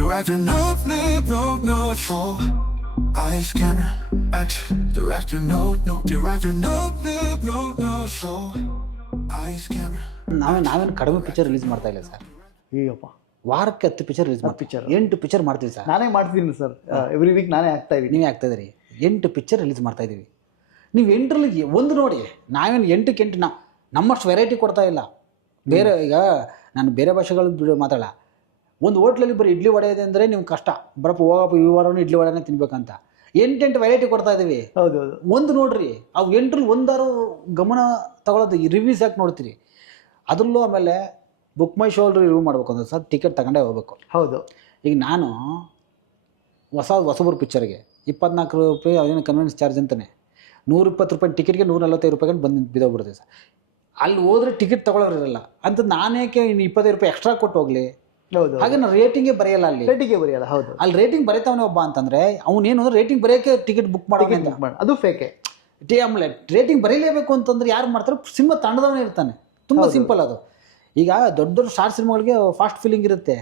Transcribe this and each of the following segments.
Director, no, no, no, it's fall. I scan, act, Director, no, no. Director, no, no, no, no, fall. I scanner. ನಾವೇ ನಾವೇನು ಕಡಿಮೆ picture release ಮಾಡ್ತಾ ಇಲ್ಲ sir. Ayyappa ವಾರಕ್ಕೆ ಹತ್ತು picture release ಮಾಡ್ತೀವಿ. Picture ಎಂಟು ಪಿಕ್ಚರ್ ಮಾಡ್ತೀವಿ ಸರ್. ನಾನೇ ಮಾಡ್ತೀನಿ ಸರ್. ಎವ್ರಿ ವೀಕ್ ನಾನೇ ಆಗ್ತಾ ಇದ್ದೀನಿ. ನೀವೇ ಆಗ್ತಾ ಇದ್ದೀರಿ. ಎಂಟು ಪಿಕ್ಚರ್ ರಿಲೀಸ್ ಮಾಡ್ತಾ ಇದ್ದೀವಿ. ನೀವು ಎಂಟರಲ್ಲಿ ಒಂದು ನೋಡಿ ನಾವೇನು ಎಂಟಕ್ಕೆ ಎಂಟು ನಾ ನಮ್ಮಷ್ಟು ವೆರೈಟಿ ಕೊಡ್ತಾ ಇಲ್ಲ. ಬೇರೆ ಈಗ ನಾನು ಬೇರೆ ಭಾಷೆಗಳು ಬಿಡು ಮಾತಾಡ ಒಂದು ಹೋಟ್ಲಲ್ಲಿ ಬರೀ ಇಡ್ಲಿ ವಡೆ ಇದೆ ಅಂದರೆ ನಿಮ್ಗೆ ಕಷ್ಟ. ಬರಪ್ಪ ಹೋಗಪ್ಪ ಈ ವಾರನೂ ಇಡ್ಲಿ ವಡೆನೇ ತಿನ್ಬೇಕಂತ. ಎಂಟೆಂಟು ವೆರೈಟಿ ಕೊಡ್ತಾ ಇದ್ದೀವಿ ಹೌದು ಹೌದು. ಒಂದು ನೋಡ್ರಿ ಅವು ಎಂಟ್ರಲ್ಲಿ ಒಂದಾರು ಗಮನ ತಗೊಳ್ಳೋದು ರಿವ್ಯೂಸ್ ಯಾಕೆ ನೋಡ್ತೀರಿ? ಅದರಲ್ಲೂ ಆಮೇಲೆ ಬುಕ್ ಮೈ ಶೋ ರಿವ್ಯೂ ಮಾಡ್ಬೇಕು ಅಂದ್ರೆ ಸರ್ ಟಿಕೆಟ್ ತಗೊಂಡೇ ಹೋಗ್ಬೇಕು. ಹೌದು. ಈಗ ನಾನು ಹೊಸ ಹೊಸಬರು ಪಿಕ್ಚರ್ಗೆ ಇಪ್ಪತ್ನಾಲ್ಕು ರೂಪಾಯಿ ಅದೇನು ಕನ್ವೆನ್ಸ್ ಚಾರ್ಜ್ ಅಂತಾನೆ. ನೂರ ಇಪ್ಪತ್ತು ರೂಪಾಯಿ ಟಿಕೆಟ್ಗೆ ನೂರ ನಲ್ವತ್ತೈದು ರೂಪಾಯಿಗೆ ಬಂದು ಬಿದ್ದೋಗ್ಬಿಡ್ತೀವಿ ಸರ್. ಅಲ್ಲಿ ಹೋದ್ರೆ ಟಿಕೆಟ್ ತಗೊಳ್ಳೋರು ಇರಲ್ಲ. ಅಂತ ನಾನೇಕೆ ಇನ್ನು ಇಪ್ಪತ್ತೈದು ರೂಪಾಯಿ ಎಕ್ಸ್ಟ್ರಾ ಕೊಟ್ಟು ಹೋಗ್ಲಿ? ಹೌದು ಹಾಗೆ ರೇಟಿಂಗೇ ಬರೆಯಲ್ಲ ಅಲ್ಲಿ? ರೇಟಿಗೆ ಬರೆಯಲ್ಲ ಹೌದು. ಅಲ್ಲಿ ರೇಟಿಂಗ್ ಬರೀತಾವನೆ ಒಬ್ಬ ಅಂತಂದ್ರೆ ಅವನೇನು ರೇಟಿಂಗ್ ಬರೆಯಕ್ಕೆ ಟಿಕೆಟ್ ಬುಕ್ ಮಾಡೋಕೆ ಮಾಡಿ ಅದು ಫೇಕೆ ಟಿ ಆಮೇಲೆ ರೇಟಿಂಗ್ ಬರೀಲೇಬೇಕು ಅಂತಂದ್ರೆ ಯಾರು ಮಾಡ್ತಾರೆ ಸಿನಿಮಾ ತಂಡದವನೇ ಇರ್ತಾನೆ. ತುಂಬಾ ಸಿಂಪಲ್ ಅದು. ಈಗ ದೊಡ್ಡ ದೊಡ್ಡ ಸ್ಟಾರ್ ಸಿನಿಮಾಗಳಿಗೆ ಫಾಸ್ಟ್ ಫೀಲಿಂಗ್ ಇರುತ್ತೆ.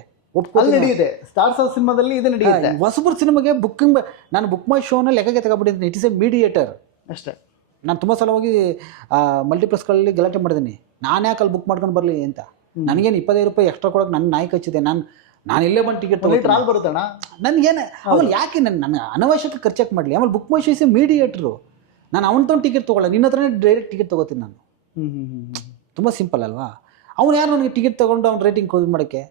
ಅಲ್ಲಿ ನಡೆಯುತ್ತೆ. ಸ್ಟಾರ್ಸ್ ಆಫ್ ಸಿನಿಮಾದಲ್ಲಿ ಇದು ನಡೆಯುತ್ತೆ. ಹೊಸಬ್ರ ಸಿನಿಮಾಗೆ ಬುಕ್ಕಿಂಗ್ ನಾನು ಬುಕ್ ಮೈ ಶೋನ ಲೆಕ್ಕಕ್ಕೆ ತಗೊಬಿಟ್ಟಿದ್ದೀನಿ ಇಟ್ ಇಸ್ ಎ ಮೀಡಿಯೇಟರ್ ಅಷ್ಟೇ. ನಾನು ತುಂಬ ಸಲವಾಗಿ ಹೋಗಿ ಮಲ್ಟಿಪ್ಲೆಕ್ಸ್ಗಳಲ್ಲಿ ಗಲಾಟೆ ಮಾಡಿದ್ದೀನಿ ನಾನು ಯಾಕೆ ಅಲ್ಲಿ ಬುಕ್ ಮಾಡ್ಕೊಂಡು ಬರಲಿ ಅಂತ? ನನಗೇನು ಇಪ್ಪತ್ತೈದು ರೂಪಾಯಿ ಎಕ್ಸ್ಟ್ರಾ ಕೊಡೋಕೆ ನನ್ನ ನಾಯಕ ಹಚ್ಚಿದೆ ನಾನು ನಾನು ಇಲ್ಲೇ ಬಂದು ಟಿಕೆಟ್ ಲೀಟರ್ ಟ್ರಾಲ್ ಬರುತ್ತಣ್ಣ? ನನಗೇನು ಅವ್ನು ಯಾಕೆ ನನ್ನ ನನ್ನ ಅನವಶ್ಯಕ ಖರ್ಚಾಕ್ ಮಾಡಲಿ? ಆಮೇಲೆ ಬುಕ್ ಮೈ ಶೋಸಿ ಮೀಡಿಯೇಟ್ರು ನಾನು ಅವ್ನ ತೊಗೊಂಡು ಟಿಕೆಟ್ ತೊಗೊಳ್ಳ ನಿನ್ನ ಹತ್ರನೇ ಡೈರೆಕ್ಟ್ ಟಿಕೆಟ್ ತೊಗೋತೀನಿ ನಾನು. ತುಂಬ ಸಿಂಪಲ್ ಅಲ್ವಾ? ಅವನು ಯಾರು ನನಗೆ ಟಿಕೆಟ್ ತೊಗೊಂಡು ಅವ್ನ ರೇಟಿಂಗ್ ಕ್ಲೋಸ್ ಮಾಡೋಕ್ಕೆ?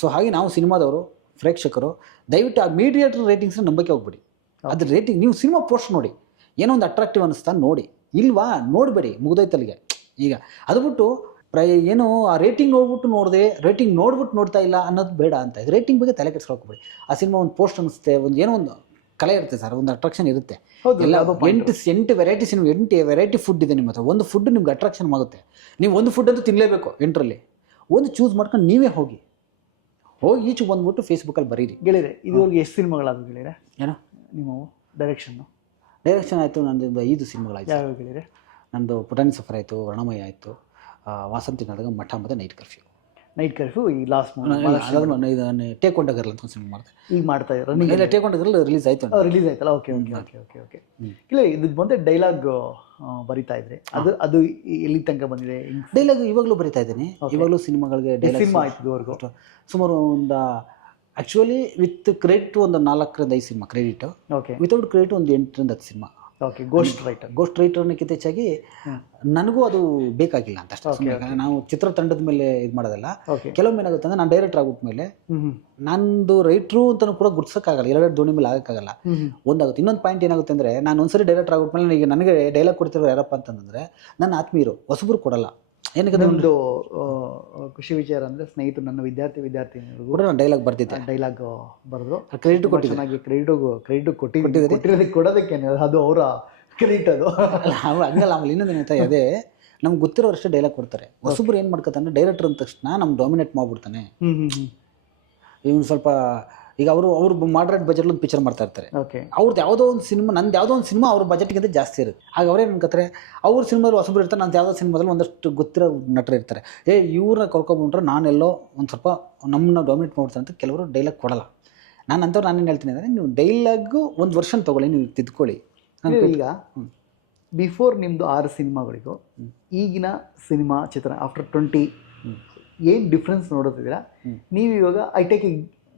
ಸೊ ಹಾಗೆ ನಾವು ಸಿನಿಮಾದವರು ಪ್ರೇಕ್ಷಕರು ದಯವಿಟ್ಟು ಆ ಮೀಡಿಯೇಟ್ರ್ ರೇಟಿಂಗ್ಸ್ನ ನಂಬಕ್ಕೆ ಹೋಗ್ಬಿಡಿ. ಅದ್ರ ರೇಟಿಂಗ್ ನೀವು ಸಿನಿಮಾ ಪೋಸ್ಟ್ ನೋಡಿ. ಏನೋ ಒಂದು ಅಟ್ರಾಕ್ಟಿವ್ ಅನ್ನಿಸ್ತಾ ನೋಡಿ. ಇಲ್ವಾ? ನೋಡಬೇಡಿ ಮುಗ್ದೋಯ್ತಲ್ಲಿಗೆ ಈಗ ಅದು ಬಿಟ್ಟು ಪ್ರೈ ಏನು ಆ ರೇಟಿಂಗ್ ನೋಡ್ಬಿಟ್ಟು ನೋಡಿದೆ ರೇಟಿಂಗ್ ನೋಡ್ಬಿಟ್ಟು ನೋಡ್ತಾ ಇಲ್ಲ ಅನ್ನೋದು ಬೇಡ ಅಂತ. ರೇಟಿಂಗ್ ಬಗ್ಗೆ ತಲೆ ಕೆಡ್ಸ್ಕೊಳ್ಬೇಡಿ ಆ ಸಿನಿಮಾ ಒಂದು ಪೋಸ್ಟ್ ಅನಿಸುತ್ತೆ ಒಂದು ಏನೋ ಒಂದು ಕಲೆ ಇರುತ್ತೆ ಸರ್ ಒಂದು ಅಟ್ರಾಕ್ಷನ್ ಇರುತ್ತೆ. ಎಲ್ಲ ಎಂಟು ಎಂಟು ವೆರೈಟಿ ಸಿನಿಮಾ ಎಂಟು ವೆರೈಟಿ ಫುಡ್ ಇದೆ ನಿಮ್ಮ ಹತ್ರ. ಒಂದು ಫುಡ್ ನಿಮ್ಗೆ ಅಟ್ರಾಕ್ಷನ್ ಆಗುತ್ತೆ. ನೀವು ಒಂದು ಫುಡ್ ಅಂತೂ ತಿನ್ನಲೇಬೇಕು ಎಂಟರಲ್ಲಿ. ಒಂದು ಚೂಸ್ ಮಾಡ್ಕೊಂಡು ನೀವೇ ಹೋಗಿ. ಹೋಗಿ ಈಚೆ ಬಂದ್ಬಿಟ್ಟು ಫೇಸ್ಬುಕ್ಕಲ್ಲಿ ಬರೀರಿ. ಗೆಳೆಯರೆ ಇದುವರೆಗೆ ಎಷ್ಟು ಸಿನಿಮಾಗಳಾದ್ರು ಗೆಳೆಯರೆ? ಏನೋ? ನಿಮ್ಮ ಡೈರೆಕ್ಷನ್ನು ಡೈರೆಕ್ಷನ್ ಆಯಿತು ನಂದು ಐದು ಸಿನಿಮಾಗಳಾಯಿತು ಗೆಳೆಯರೆ? ನಂದು ಪುಟಾಣಿ ಸಫರ್ ಆಯಿತು ವರ್ಣಮಯ ಆಯಿತು. ವಾಸಂತಿ ನಾಟಕ ಮಠ ಮತ್ತು ನೈಟ್ ಕರ್ಫ್ಯೂ ನೈಟ್ ಕರ್ಫ್ಯೂ ಈ ಲಾಸ್ಟ್ ಟೇಕ್ ಒಂಡ ಗರ್ಲ್ ಅಂತ ಒಂದು ಸಿನಿಮಾ ಮಾಡಿದೆ. ಈಗ ಮಾಡ್ತಾ ಇದ್ದಾರೆ? ರನ್ನಿಂಗ್ ಇಲ್ಲ ಟೇಕ್ ಗರ್ಲ್ ರಿಲೀಸ್ ಆಯ್ತು ರಿಲೀಸ್ ಆಯ್ತಲ್ಲ? Okay okay okay okay okay ಇಲ್ಲ ಇದು ಬಂದೆ ಡೈಲಾಗ್ ಬರಿತಾ ಇದ್ರೆ. ಅದು ಅದು ಎಲ್ಲಿ ತನಕ ಬಂದಿದೆ? ಡೈಲಾಗ್ ಇವಾಗಲೂ ಬರಿತಾ ಇದ್ದೀನಿ. ಇವಾಗಲೂ ಸಿನಿಮಾಗಳಿಗೆ ಡೈಲಾಗ್ ಸಿನಿಮಾ ಆಯ್ತು ಇದುವರೆಗೂ? ಸುಮಾರು ಒಂದು ಆ್ಯಕ್ಚುಲಿ ವಿತ್ ಕ್ರೆಡಿಟ್ ಒಂದು ನಾಲ್ಕರಿಂದ ಐದು cinema credit okay without credit ಒಂದು ಎಂಟರಿಂದ ಹತ್ತು cinema. Okay ghost writer ghost ರೈಟರ್ನಕ್ಕಿಂತ ಹೆಚ್ಚಾಗಿ ನನಗೂ ಅದು ಬೇಕಾಗಿಲ್ಲ ಅಂತ ಅಷ್ಟೇ. ಚಿತ್ರ ತಂಡದ ನಾವು ಚಿತ್ರತಂಡದ ಮೇಲೆ ಇದು ಮಾಡೋದಲ್ಲ ಕೆಲವೊಮ್ಮೆ ಏನಾಗುತ್ತೆ ಅಂದ್ರೆ ನಾನು ಡೈರೆಕ್ಟರ್ ಹ್ಮ್ ನಂದು ರೈಟ್ರು ಅಂತಲೂ ಕೂಡ ಗುರ್ಸೋಕ್ಕಾಗಲ್ಲ ಎರಡೆರಡು ದೋಣಿ ಮೇಲೆ ಆಗೋಕ್ಕಾಗಲ್ಲ. ಒಂದಾಗುತ್ತೆ. ಇನ್ನೊಂದು ಪಾಯಿಂಟ್ ಏನಾಗುತ್ತೆ ಅಂದರೆ ನಾನು ಒಂದ್ಸರಿ ಡೈರೆಕ್ಟರ್ ಆಗ್ಬಿಟ್ಮೇಲೆ ಈಗ ನನಗೆ ಡೈಲಾಗ್ ಕೊಡ್ತಿರೋ ಯಾರಪ್ಪ ಅಂತಂದರೆ ನನ್ನ ಆತ್ಮೀಯರು ಹೊಸಬ್ರು ಕೊಡಲ್ಲ. ಏನಕ್ಕೆ ಒಂದು ಖುಷಿ ವಿಚಾರ ಅಂದ್ರೆ ಸ್ನೇಹಿತರು ನನ್ನ ವಿದ್ಯಾರ್ಥಿ ವಿದ್ಯಾರ್ಥಿ ಕೂಡ ನಾನು ಡೈಲಾಗ್ ಬರ್ತಿದ್ದೆ ಡೈಲಾಗ್ ಬರೆದ್ರು ಕ್ರೆಡಿಟ್ ಕೊಟ್ಟು ಚೆನ್ನಾಗಿ ಕ್ರೆಡಿಟ್ ಕ್ರೆಡಿಟ್ ಕೊಟ್ಟಿದ್ದಾರೆ? ಕೊಡೋದಕ್ಕೆ ಅದು ಅವರ ಕ್ರೆಡಿಟ್ ಅದು. ಹಂಗಲ್ಲ ಆಮೇಲೆ ಇನ್ನೊಂದು ಏನಂತ ಅದೇ ನಮ್ಗೆ ಗೊತ್ತಿರೋರಷ್ಟೇ ಡೈಲಾಗ್ ಕೊಡ್ತಾರೆ. ಹೊಸಬ್ರು ಏನು ಮಾಡ್ಕೊತಾನೆ ಡೈರೆಕ್ಟರ್ ಅಂದ ತಕ್ಷಣ ನಮ್ಗೆ ಡಾಮಿನೇಟ್ ಮಾಡ್ಬಿಡ್ತಾನೆ. ಇವ್ನು ಸ್ವಲ್ಪ ಈಗ ಅವರು ಅವರು ಮಾಡ್ರೇಟ್ ಬಜೆಟ್ ಒಂದು ಪಿಕ್ಚರ್ ಮಾಡ್ತಾ ಇರ್ತಾರೆ. ಓಕೆ ಅವ್ರದ್ದು ಯಾವುದೋ ಒಂದು ಸಿನಿಮಾ ನಂದು ಯಾವುದೋ ಒಂದು ಸಿನಿಮಾ ಅವ್ರ ಬಜೆಟ್ಗಿಂತ ಜಾಸ್ತಿ ಇರುತ್ತೆ. ಆಗ ಅವ್ರೇನು ಅನ್ಕೋತಾರೆ ಅವ್ರ ಸಿನಿಮಾದಲ್ಲಿ ಹೊಸಬ್ರು ಇರ್ತಾರೆ ನಂದು ಯಾವುದೋ ಸಿನಿಮಾದಲ್ಲಿ ಒಂದಷ್ಟು ಗೊತ್ತಿರೋ ನಟರು ಇರ್ತಾರೆ. ಏ ಇವ್ರನ್ನ ಕರ್ಕೊಂಡ್ಬಿಟ್ರೆ ನಾನೆಲ್ಲೋ ಒಂದು ಸ್ವಲ್ಪ ನಮ್ಮನ್ನ ಡಾಮಿನೇಟ್ ಮಾಡ್ತಾರೆ ಅಂತ ಕೆಲವರು ಡೈಲಾಗ್ ಕೊಡಲ್ಲ. ನಾನು ಅಂಥವ್ರು ನಾನೇನು ಹೇಳ್ತೀನಿ ಅಂದರೆ ನೀವು ಡೈಲಾಗು ಒಂದು ವರ್ಷನ್ ತೊಗೊಳ್ಳಿ ನೀವು ತಿದ್ಕೊಳ್ಳಿ. ಅಂತ ಈಗ ಬಿಫೋರ್ ನಿಮ್ಮದು ಆರು ಸಿನಿಮಾಗಳಿಗೂ ಈಗಿನ ಸಿನಿಮಾ ಚಿತ್ರ ಆಫ್ಟರ್ ಟ್ವೆಂಟಿ ಏನು ಡಿಫ್ರೆನ್ಸ್ ನೋಡುತ್ತಿದ್ದೀರಾ ನೀವು ಇವಾಗ ಐ ಟೇಕ್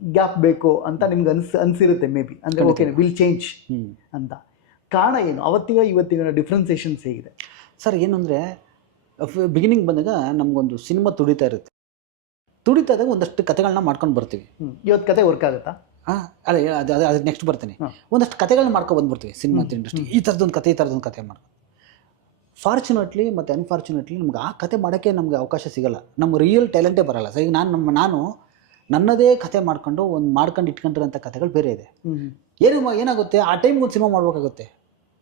ಗ್ಯಾಪ್ ಬೇಕು ಅಂತ ನಿಮ್ಗೆ ಅನ್ಸ್ ಅನ್ಸಿರುತ್ತೆ ಮೇ ಬಿ ಅಂದರೆ ಓಕೆ ವಿಲ್ ಚೇಂಜ್ ಅಂತ. ಕಾರಣ ಏನು? ಅವತ್ತಿಗ ಇವತ್ತಿನ ಡಿಫ್ರೆನ್ಸೇಷನ್ಸ್ ಹೇಗಿದೆ? ಸರ್ ಏನು ಅಂದರೆ ಬಿಗಿನಿಂಗ್ ಬಂದಾಗ ನಮಗೊಂದು ಸಿನಿಮಾ ತುಡಿತಾ ಇರುತ್ತೆ. ತುಡಿತಾ ಇದ್ದಾಗ ಒಂದಷ್ಟು ಕತೆಗಳನ್ನ ಮಾಡ್ಕೊಂಡು ಬರ್ತೀವಿ. ಇವತ್ತು ಕತೆ ವರ್ಕ್ ಆಗುತ್ತಾ? ಹಾಂ ಅದೇ ಅದು ಅದು ಅದು ನೆಕ್ಸ್ಟ್ ಬರ್ತೀನಿ. ಒಂದಷ್ಟು ಕತೆಗಳನ್ನ ಮಾಡ್ಕೊಂಡು ಬಂದ್ಬಿಡ್ತೀವಿ ಸಿನಿಮಾ ಇಂಡಸ್ಟ್ರಿ ಈ ಥರದೊಂದು ಕತೆ ಈ ಥರದೊಂದು ಕತೆ ಮಾಡ್ಕೊಂಡು ಫಾರ್ಚುನೇಟ್ಲಿ ಮತ್ತು ಅನ್ಫಾರ್ಚುನೇಟ್ಲಿ ನಮ್ಗೆ ಆ ಕತೆ ಮಾಡೋಕ್ಕೆ ನಮಗೆ ಅವಕಾಶ ಸಿಗಲ್ಲ. ನಮ್ಮ ರಿಯಲ್ ಟ್ಯಾಲೆಂಟೇ ಬರಲ್ಲ. ಸರ್ ಈಗ ನಾನು ನಮ್ಮ ನಾನು ನನ್ನದೇ ಕತೆ ಮಾಡ್ಕೊಂಡು ಒಂದು ಮಾಡ್ಕೊಂಡು ಇಟ್ಕೊಂಡಿರೋಂಥ ಕಥೆಗಳು ಬೇರೆ ಇದೆ. ಏನು ಏನಾಗುತ್ತೆ? ಆ ಟೈಮ್ಗೆ ಒಂದು ಸಿನಿಮಾ ಮಾಡಬೇಕಾಗುತ್ತೆ.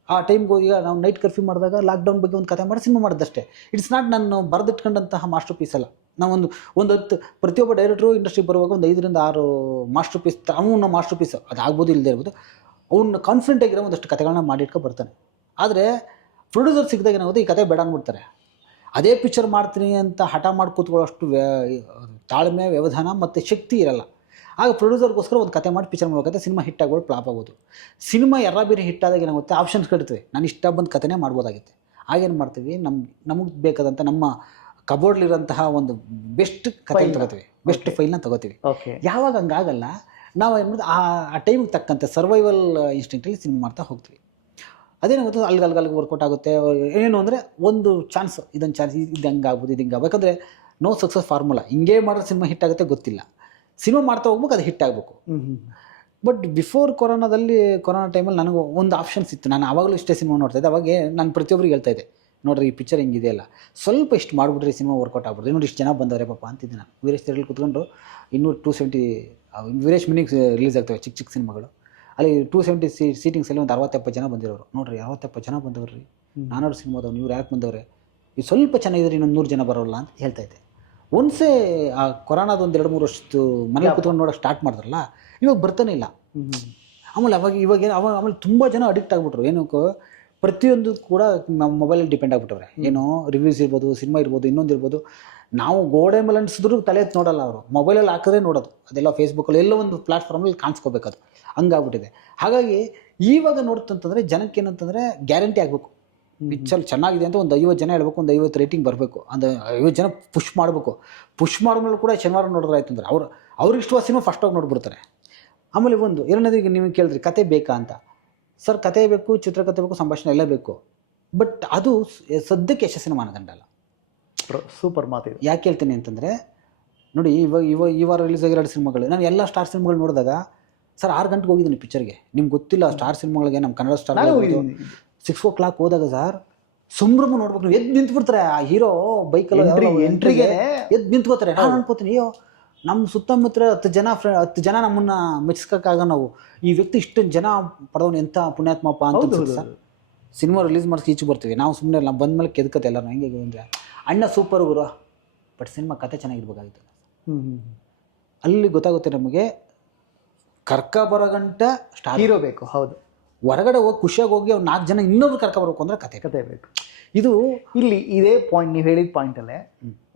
ಆ ಟೈಮ್ಗೆ ಈಗ ನಾವು ನೈಟ್ ಕರ್ಫ್ಯೂ ಮಾಡಿದಾಗ ಲಾಕ್ಡೌನ್ ಬಗ್ಗೆ ಒಂದು ಕತೆ ಮಾಡಿ ಸಿನಿಮಾ ಮಾಡಿದಷ್ಟೇ. ಇಟ್ಸ್ ನಾಟ್ ನಾನು ಬರೆದಿಟ್ಕೊಂಡಂತಹ ಮಾಸ್ಟರ್ ಪೀಸ್ ಅಲ್ಲ. ನಾವೊಂದು ಒಂದು ಹತ್ತು ಪ್ರತಿಯೊಬ್ಬ ಡೈರೆಕ್ಟ್ರು ಇಂಡಸ್ಟ್ರಿ ಬರುವಾಗ ಒಂದು ಐದರಿಂದ ಆರು ಮಾಸ್ಟರ್ ಪೀಸ್ ಅವನ ಮಾಸ್ಟರ್ ಪೀಸ್ ಅದಾಗ್ಬೋದು ಇಲ್ಲದೆ ಇರ್ಬೋದು ಅವ್ನ ಕಾನ್ಫಿಡೆಂಟ್ ಆಗಿರೋ ಒಂದಷ್ಟು ಕತೆಗಳನ್ನ ಮಾಡಿಟ್ಕೊ ಬರ್ತಾನೆ. ಆದರೆ ಪ್ರೊಡ್ಯೂಸರ್ ಸಿಕ್ಕಿದಾಗ ಏನಾಗುತ್ತೆ? ಈ ಕತೆ ಬೇಡ ಅಂದ್ಬಿಡ್ತಾರೆ ಅದೇ ಪಿಕ್ಚರ್ ಮಾಡ್ತೀನಿ ಅಂತ ಹಠ ಮಾಡಿ ಕೂತ್ಕೊಳ್ಳೋಷ್ಟು ವ್ಯ ತಾಳ್ಮೆ ವ್ಯವಧಾನ ಮತ್ತು ಶಕ್ತಿ ಇರಲ್ಲ. ಆಗ ಪ್ರೊಡ್ಯೂಸರ್ಗೋಸ್ಕರ ಒಂದು ಕತೆ ಮಾಡಿ ಪಿಚರ್ ಮಾಡ್ಬೇಕಾದ್ರೆ ಸಿನಿಮಾ ಹಿಟ್ ಆಗ್ಬೋದು ಫ್ಲಾಪ್ ಆಗ್ಬೋದು ಸಿನಿಮಾ ಎಲ್ಲ ಬೇರೆ ಹಿಟ್ ಆದಾಗ ಏನಾಗುತ್ತೆ? ಆಪ್ಷನ್ಸ್ ಕಟ್ತವೆ ನಾನು ಇಷ್ಟ ಬಂದು ಕತೆನೇ ಮಾಡ್ಬೋದಾಗಿತ್ತು. ಆಗೇನು ಮಾಡ್ತೀವಿ? ನಮ್ಮ ನಮಗೆ ಬೇಕಾದಂಥ ನಮ್ಮ ಕಬೋರ್ಡ್ಲಿರೋಂತಹ ಒಂದು ಬೆಸ್ಟ್ ಕತೆ ತಗೋತೀವಿ. ಬೆಸ್ಟ್ ಫೈಲ್ನ ತಗೋತೀವಿ. ಓಕೆ ಯಾವಾಗ ಹಂಗಾಗಲ್ಲ ನಾವು ಏನು ಮಾಡೋದು ಆ ಆ ಟೈಮಿಗೆ ತಕ್ಕಂತೆ ಸರ್ವೈವಲ್ ಇನ್ಸ್ಟಿಂಕ್ಟಲ್ಲಿ ಸಿನಿಮಾ ಮಾಡ್ತಾ ಹೋಗ್ತೀವಿ. ಅದೇನಾಗುತ್ತೆ? ಅಲ್ಲಿಗೆ ವರ್ಕೌಟ್ ಆಗುತ್ತೆ. ಏನು ಅಂದರೆ ಒಂದು ಚಾನ್ಸ್ ಇದೊಂದು ಚಾನ್ಸ್ ಇದು ಹಂಗೆ ಆಗ್ಬೋದು ಇದು ಹಿಂಗೆ ಆಗ್ಬೇಕು ಯಾಕಂದರೆ ನೋ ಸಕ್ಸಸ್ ಫಾರ್ಮುಲಾ ಹಿಂಗೆ ಮಾಡಿದ್ರೆ ಸಿನಿಮಾ ಹಿಟ್ ಆಗುತ್ತೆ ಗೊತ್ತಿಲ್ಲ. ಸಿನಿಮಾ ಮಾಡ್ತಾ ಹೋಗ್ಬೇಕು ಅದು ಹಿಟ್ ಆಗಬೇಕು. ಬಟ್ ಬಿಫೋರ್ ಕೊರೋನಾದಲ್ಲಿ ಕೊರೋನಾ ಟೈಮಲ್ಲಿ ನನಗೆ ಒಂದು ಆಪ್ಷನ್ಸ್ ಇತ್ತು ನಾನು ಆವಾಗಲೂ ಇಷ್ಟೇ ಸಿನಿಮಾ ನೋಡ್ತಾ ಇದ್ದೆ. ಅವಾಗ ನಾನು ಪ್ರತಿಯೊಬ್ಬರಿಗೆ ಹೇಳ್ತಾ ಇದ್ದೆ. ನೋಡ್ರಿ ಈ ಪಿಕ್ಚರ್ ಹಿಂಗಿದೆಯಲ್ಲ ಸ್ವಲ್ಪ ಇಷ್ಟು ಮಾಡಿಬಿಟ್ರೆ ಸಿನಿಮಾ ವರ್ಕೌಟ್ ಆಗ್ಬಿಡ್ರಿ ನೋಡಿ ಇಷ್ಟು ಜನ ಬಂದವ್ರೆ ಪಾಪ ಅಂತಿದ್ದೆ ನಾನು. ವೀರೇಶ್ ತಿರುಗಲ್ಲಿ ಕುತ್ಕೊಂಡು ಇನ್ನೂರು ಟೂ ಸೆವೆಂಟಿ ವೀರೇಶ್ ಮಿನಿಗ್ ರಿಲೀಸ್ ಆಗ್ತವೆ ಚಿಕ್ಕ ಚಿಕ್ಕ ಸಿನಿಮಾಗಳು. ಅಲ್ಲಿ ಟೂ ಸೆವೆಂಟಿ ಸೀ ಸೀಟಿಂಗ್ಸಲ್ಲಿ ಒಂದು ಅರವತ್ತೆಪ್ಪತ್ತು ಜನ ಬಂದಿರೋರು. ನೋಡ್ರಿ ಅರವತ್ತೆಪ್ಪತ್ತು ಜನ ಬಂದವ್ರಿ. ನಾನೂರು ಸಿನಿಮಾದವ್ರು ನೀವು ಯಾಕೆ ಬಂದವ್ರೆ? ಇದು ಸ್ವಲ್ಪ ಚೆನ್ನಾಗಿದ್ರೆ ಇನ್ನೊಂದು ನೂರು ಜನ ಬರೋಲ್ಲ ಅಂತ ಹೇಳ್ತಾ ಇದ್ದೆ. ಒನ್ಸೇ ಆ ಕೊರೋನಾದ ಒಂದು ಎರಡು ಮೂರು ವರ್ಷದ್ದು ಮನೇಲಿ Yeah. ಕುತ್ಕೊಂಡು ನೋಡೋಕೆ ಸ್ಟಾರ್ಟ್ ಮಾಡಿದ್ರಲ್ಲ ಇವಾಗ ಬರ್ತಾನೆ ಇಲ್ಲ. ಆಮೇಲೆ ಅವಾಗ ಇವಾಗ ಏನು ಅವಾಗ ಆಮೇಲೆ ತುಂಬ ಜನ ಅಡಿಕ್ಟ್ ಆಗಿಬಿಟ್ರು. ಏನಕ್ಕೆ ಪ್ರತಿಯೊಂದು ಕೂಡ ನಮ್ಮ ಮೊಬೈಲಲ್ಲಿ ಡಿಪೆಂಡ್ ಆಗಿಬಿಟ್ಟವ್ರೆ. ಏನು ರಿವ್ಯೂಸ್ ಇರ್ಬೋದು ಸಿನಿಮಾ ಇರ್ಬೋದು ಇನ್ನೊಂದು ಇರ್ಬೋದು. ನಾವು ಗೋಡೆ ಮೇಲೆ ಅನ್ಸಿದ್ರು ತಲೆ ಎತ್ತಿ ನೋಡಲ್ಲ ಅವರು. ಮೊಬೈಲಲ್ಲಿ ಹಾಕಿದ್ರೆ ನೋಡೋದು. ಅದೆಲ್ಲ ಫೇಸ್ಬುಕ್ಕಲ್ಲಿ ಎಲ್ಲೋ ಒಂದು ಪ್ಲಾಟ್ಫಾರ್ಮಲ್ಲಿ ಕಾಣಿಸ್ಕೋಬೇಕದು. ಹಂಗಾಗ್ಬಿಟ್ಟಿದೆ. ಹಾಗಾಗಿ ಇವಾಗ ನೋಡ್ತಂತಂದರೆ ಜನಕ್ಕೆ ಏನಂತಂದರೆ ಗ್ಯಾರಂಟಿ ಆಗಬೇಕು. ಪಿಕ್ಚರ್ ಚೆನ್ನಾಗಿದೆ ಅಂತ ಒಂದು ಐವತ್ತು ಜನ ಹೇಳ್ಬೇಕು ಒಂದು ಐವತ್ತು ರೇಟಿಂಗ್ ಬರಬೇಕು. ಅಂದರೆ ಐವತ್ತು ಜನ ಪುಷ್ ಮಾಡಬೇಕು. ಪುಷ್ ಮಾಡಿದ್ಮೇಲೆ ಕೂಡ ಶನಿವಾರ ನೋಡಿದ್ರೆ ಆಯ್ತು ಅಂದ್ರೆ ಅವ್ರು ಅವ್ರಿಗೆ ಇಷ್ಟವಾದ ಸಿನಿಮಾ ಫಸ್ಟ್ ಹೋಗಿ ನೋಡ್ಬಿಡ್ತಾರೆ. ಆಮೇಲೆ ಒಂದು ಎರಡನೇದಿಗೆ ನೀವು ಕೇಳಿದ್ರಿ ಕತೆ ಬೇಕಾ ಅಂತ. ಸರ್ ಕತೆ ಬೇಕು ಚಿತ್ರಕಥೆ ಬೇಕು ಸಂಭಾಷಣೆ ಎಲ್ಲ ಬೇಕು. ಬಟ್ ಅದು ಸದ್ಯಕ್ಕೆ ಯಶಸ್ಸಿನ ಮಾನದಂಡ ಅಲ್ಲ. ಪ್ರ- ಸೂಪರ್ ಮಾತು ಯಾಕೆ ಹೇಳ್ತೀನಿ ಅಂತಂದರೆ ನೋಡಿ ಇವಾಗ ಇವಾಗ ಈ ವಾರ ರಿಲೀಸ್ ಆಗಿರೋ ಎರಡು ಸಿನಿಮಾಗಳು ನಾನು ಎಲ್ಲ ಸ್ಟಾರ್ ಸಿನಿಮಾಗಳು ನೋಡಿದಾಗ ಸರ್ ಆರು ಗಂಟೆಗೆ ಹೋಗಿದ್ದೀನಿ ಪಿಕ್ಚರ್ಗೆ ನಿಮ್ಗೆ ಗೊತ್ತಿಲ್ಲ ಸ್ಟಾರ್ ಸಿನಿಮಾಗಳಿಗೆ ನಮ್ಮ Kannada star six o'clock ಹೋದಾಗ ಸರ್ ಸಂಭ್ರಮ ನೋಡ್ಬೇಕು ಎದ್ದು ನಿಂತ್ಬಿಡ್ತಾರೆ ಆ ಹೀರೋ ಬೈಕಲ್ಲಿ ಎಂಟ್ರಿಗೆ ಎದ್ದು ನಿಂತ್ಕೋತಾರೆ ನಾನು ಅನ್ಕೋತೀನಿ ಅಯ್ಯೋ ನಮ್ಮ ಸುತ್ತಮುತ್ತ ಹತ್ತು ಜನ ಫ್ರೆ ಹತ್ತು ಜನ ನಮ್ಮನ್ನ ಮೆಚ್ಕೋಕ್ಕಾಗ ನಾವು ಈ ವ್ಯಕ್ತಿ ಇಷ್ಟು ಜನ ಪಡೆದವನು ಎಂಥ ಪುಣ್ಯಾತ್ಮಪ್ಪ ಅಂತ ಸರ್. ಸಿನಿಮಾ ರಿಲೀಸ್ ಮಾಡಿಸಿ ಈಚೆ ಬರ್ತೀವಿ. ನಾವು ಸುಮ್ಮನೆ ನಾವು ಬಂದ್ಮೇಲೆ ಕೆದ್ಕತ್ತೆ ಎಲ್ಲರೂ. ಹೆಂಗೆ ಅಂದರೆ ಅಣ್ಣ ಸೂಪರ್ ಗುರು. ಬಟ್ ಸಿನಿಮಾ ಕತೆ ಚೆನ್ನಾಗಿರ್ಬೇಕಾಗಿತ್ತು. ಹ್ಮ್ ಹ್ಮ್ ಅಲ್ಲಿ ಗೊತ್ತಾಗುತ್ತೆ ನಮಗೆ ಕರ್ಕ ಬರೋ ಗಂಟ ಸ್ಟಾರ್ ಹೀರೋ ಬೇಕು ಹೌದು. ಹೊರಗಡೆ ಹೋಗಿ ಖುಷಿಯಾಗಿ ಹೋಗಿ ಅವ್ರು ನಾಲ್ಕು ಜನ ಇನ್ನೊಬ್ರು ಕರ್ಕೊಬರ್ಬೇಕು ಅಂದ್ರೆ ಕತೆ. ಕತೆ ಬೇಕು. ಇದು ಇಲ್ಲಿ ಇದೇ ಪಾಯಿಂಟ್ ನೀವು ಹೇಳಿದ ಪಾಯಿಂಟ್ ಅಲ್ಲೇ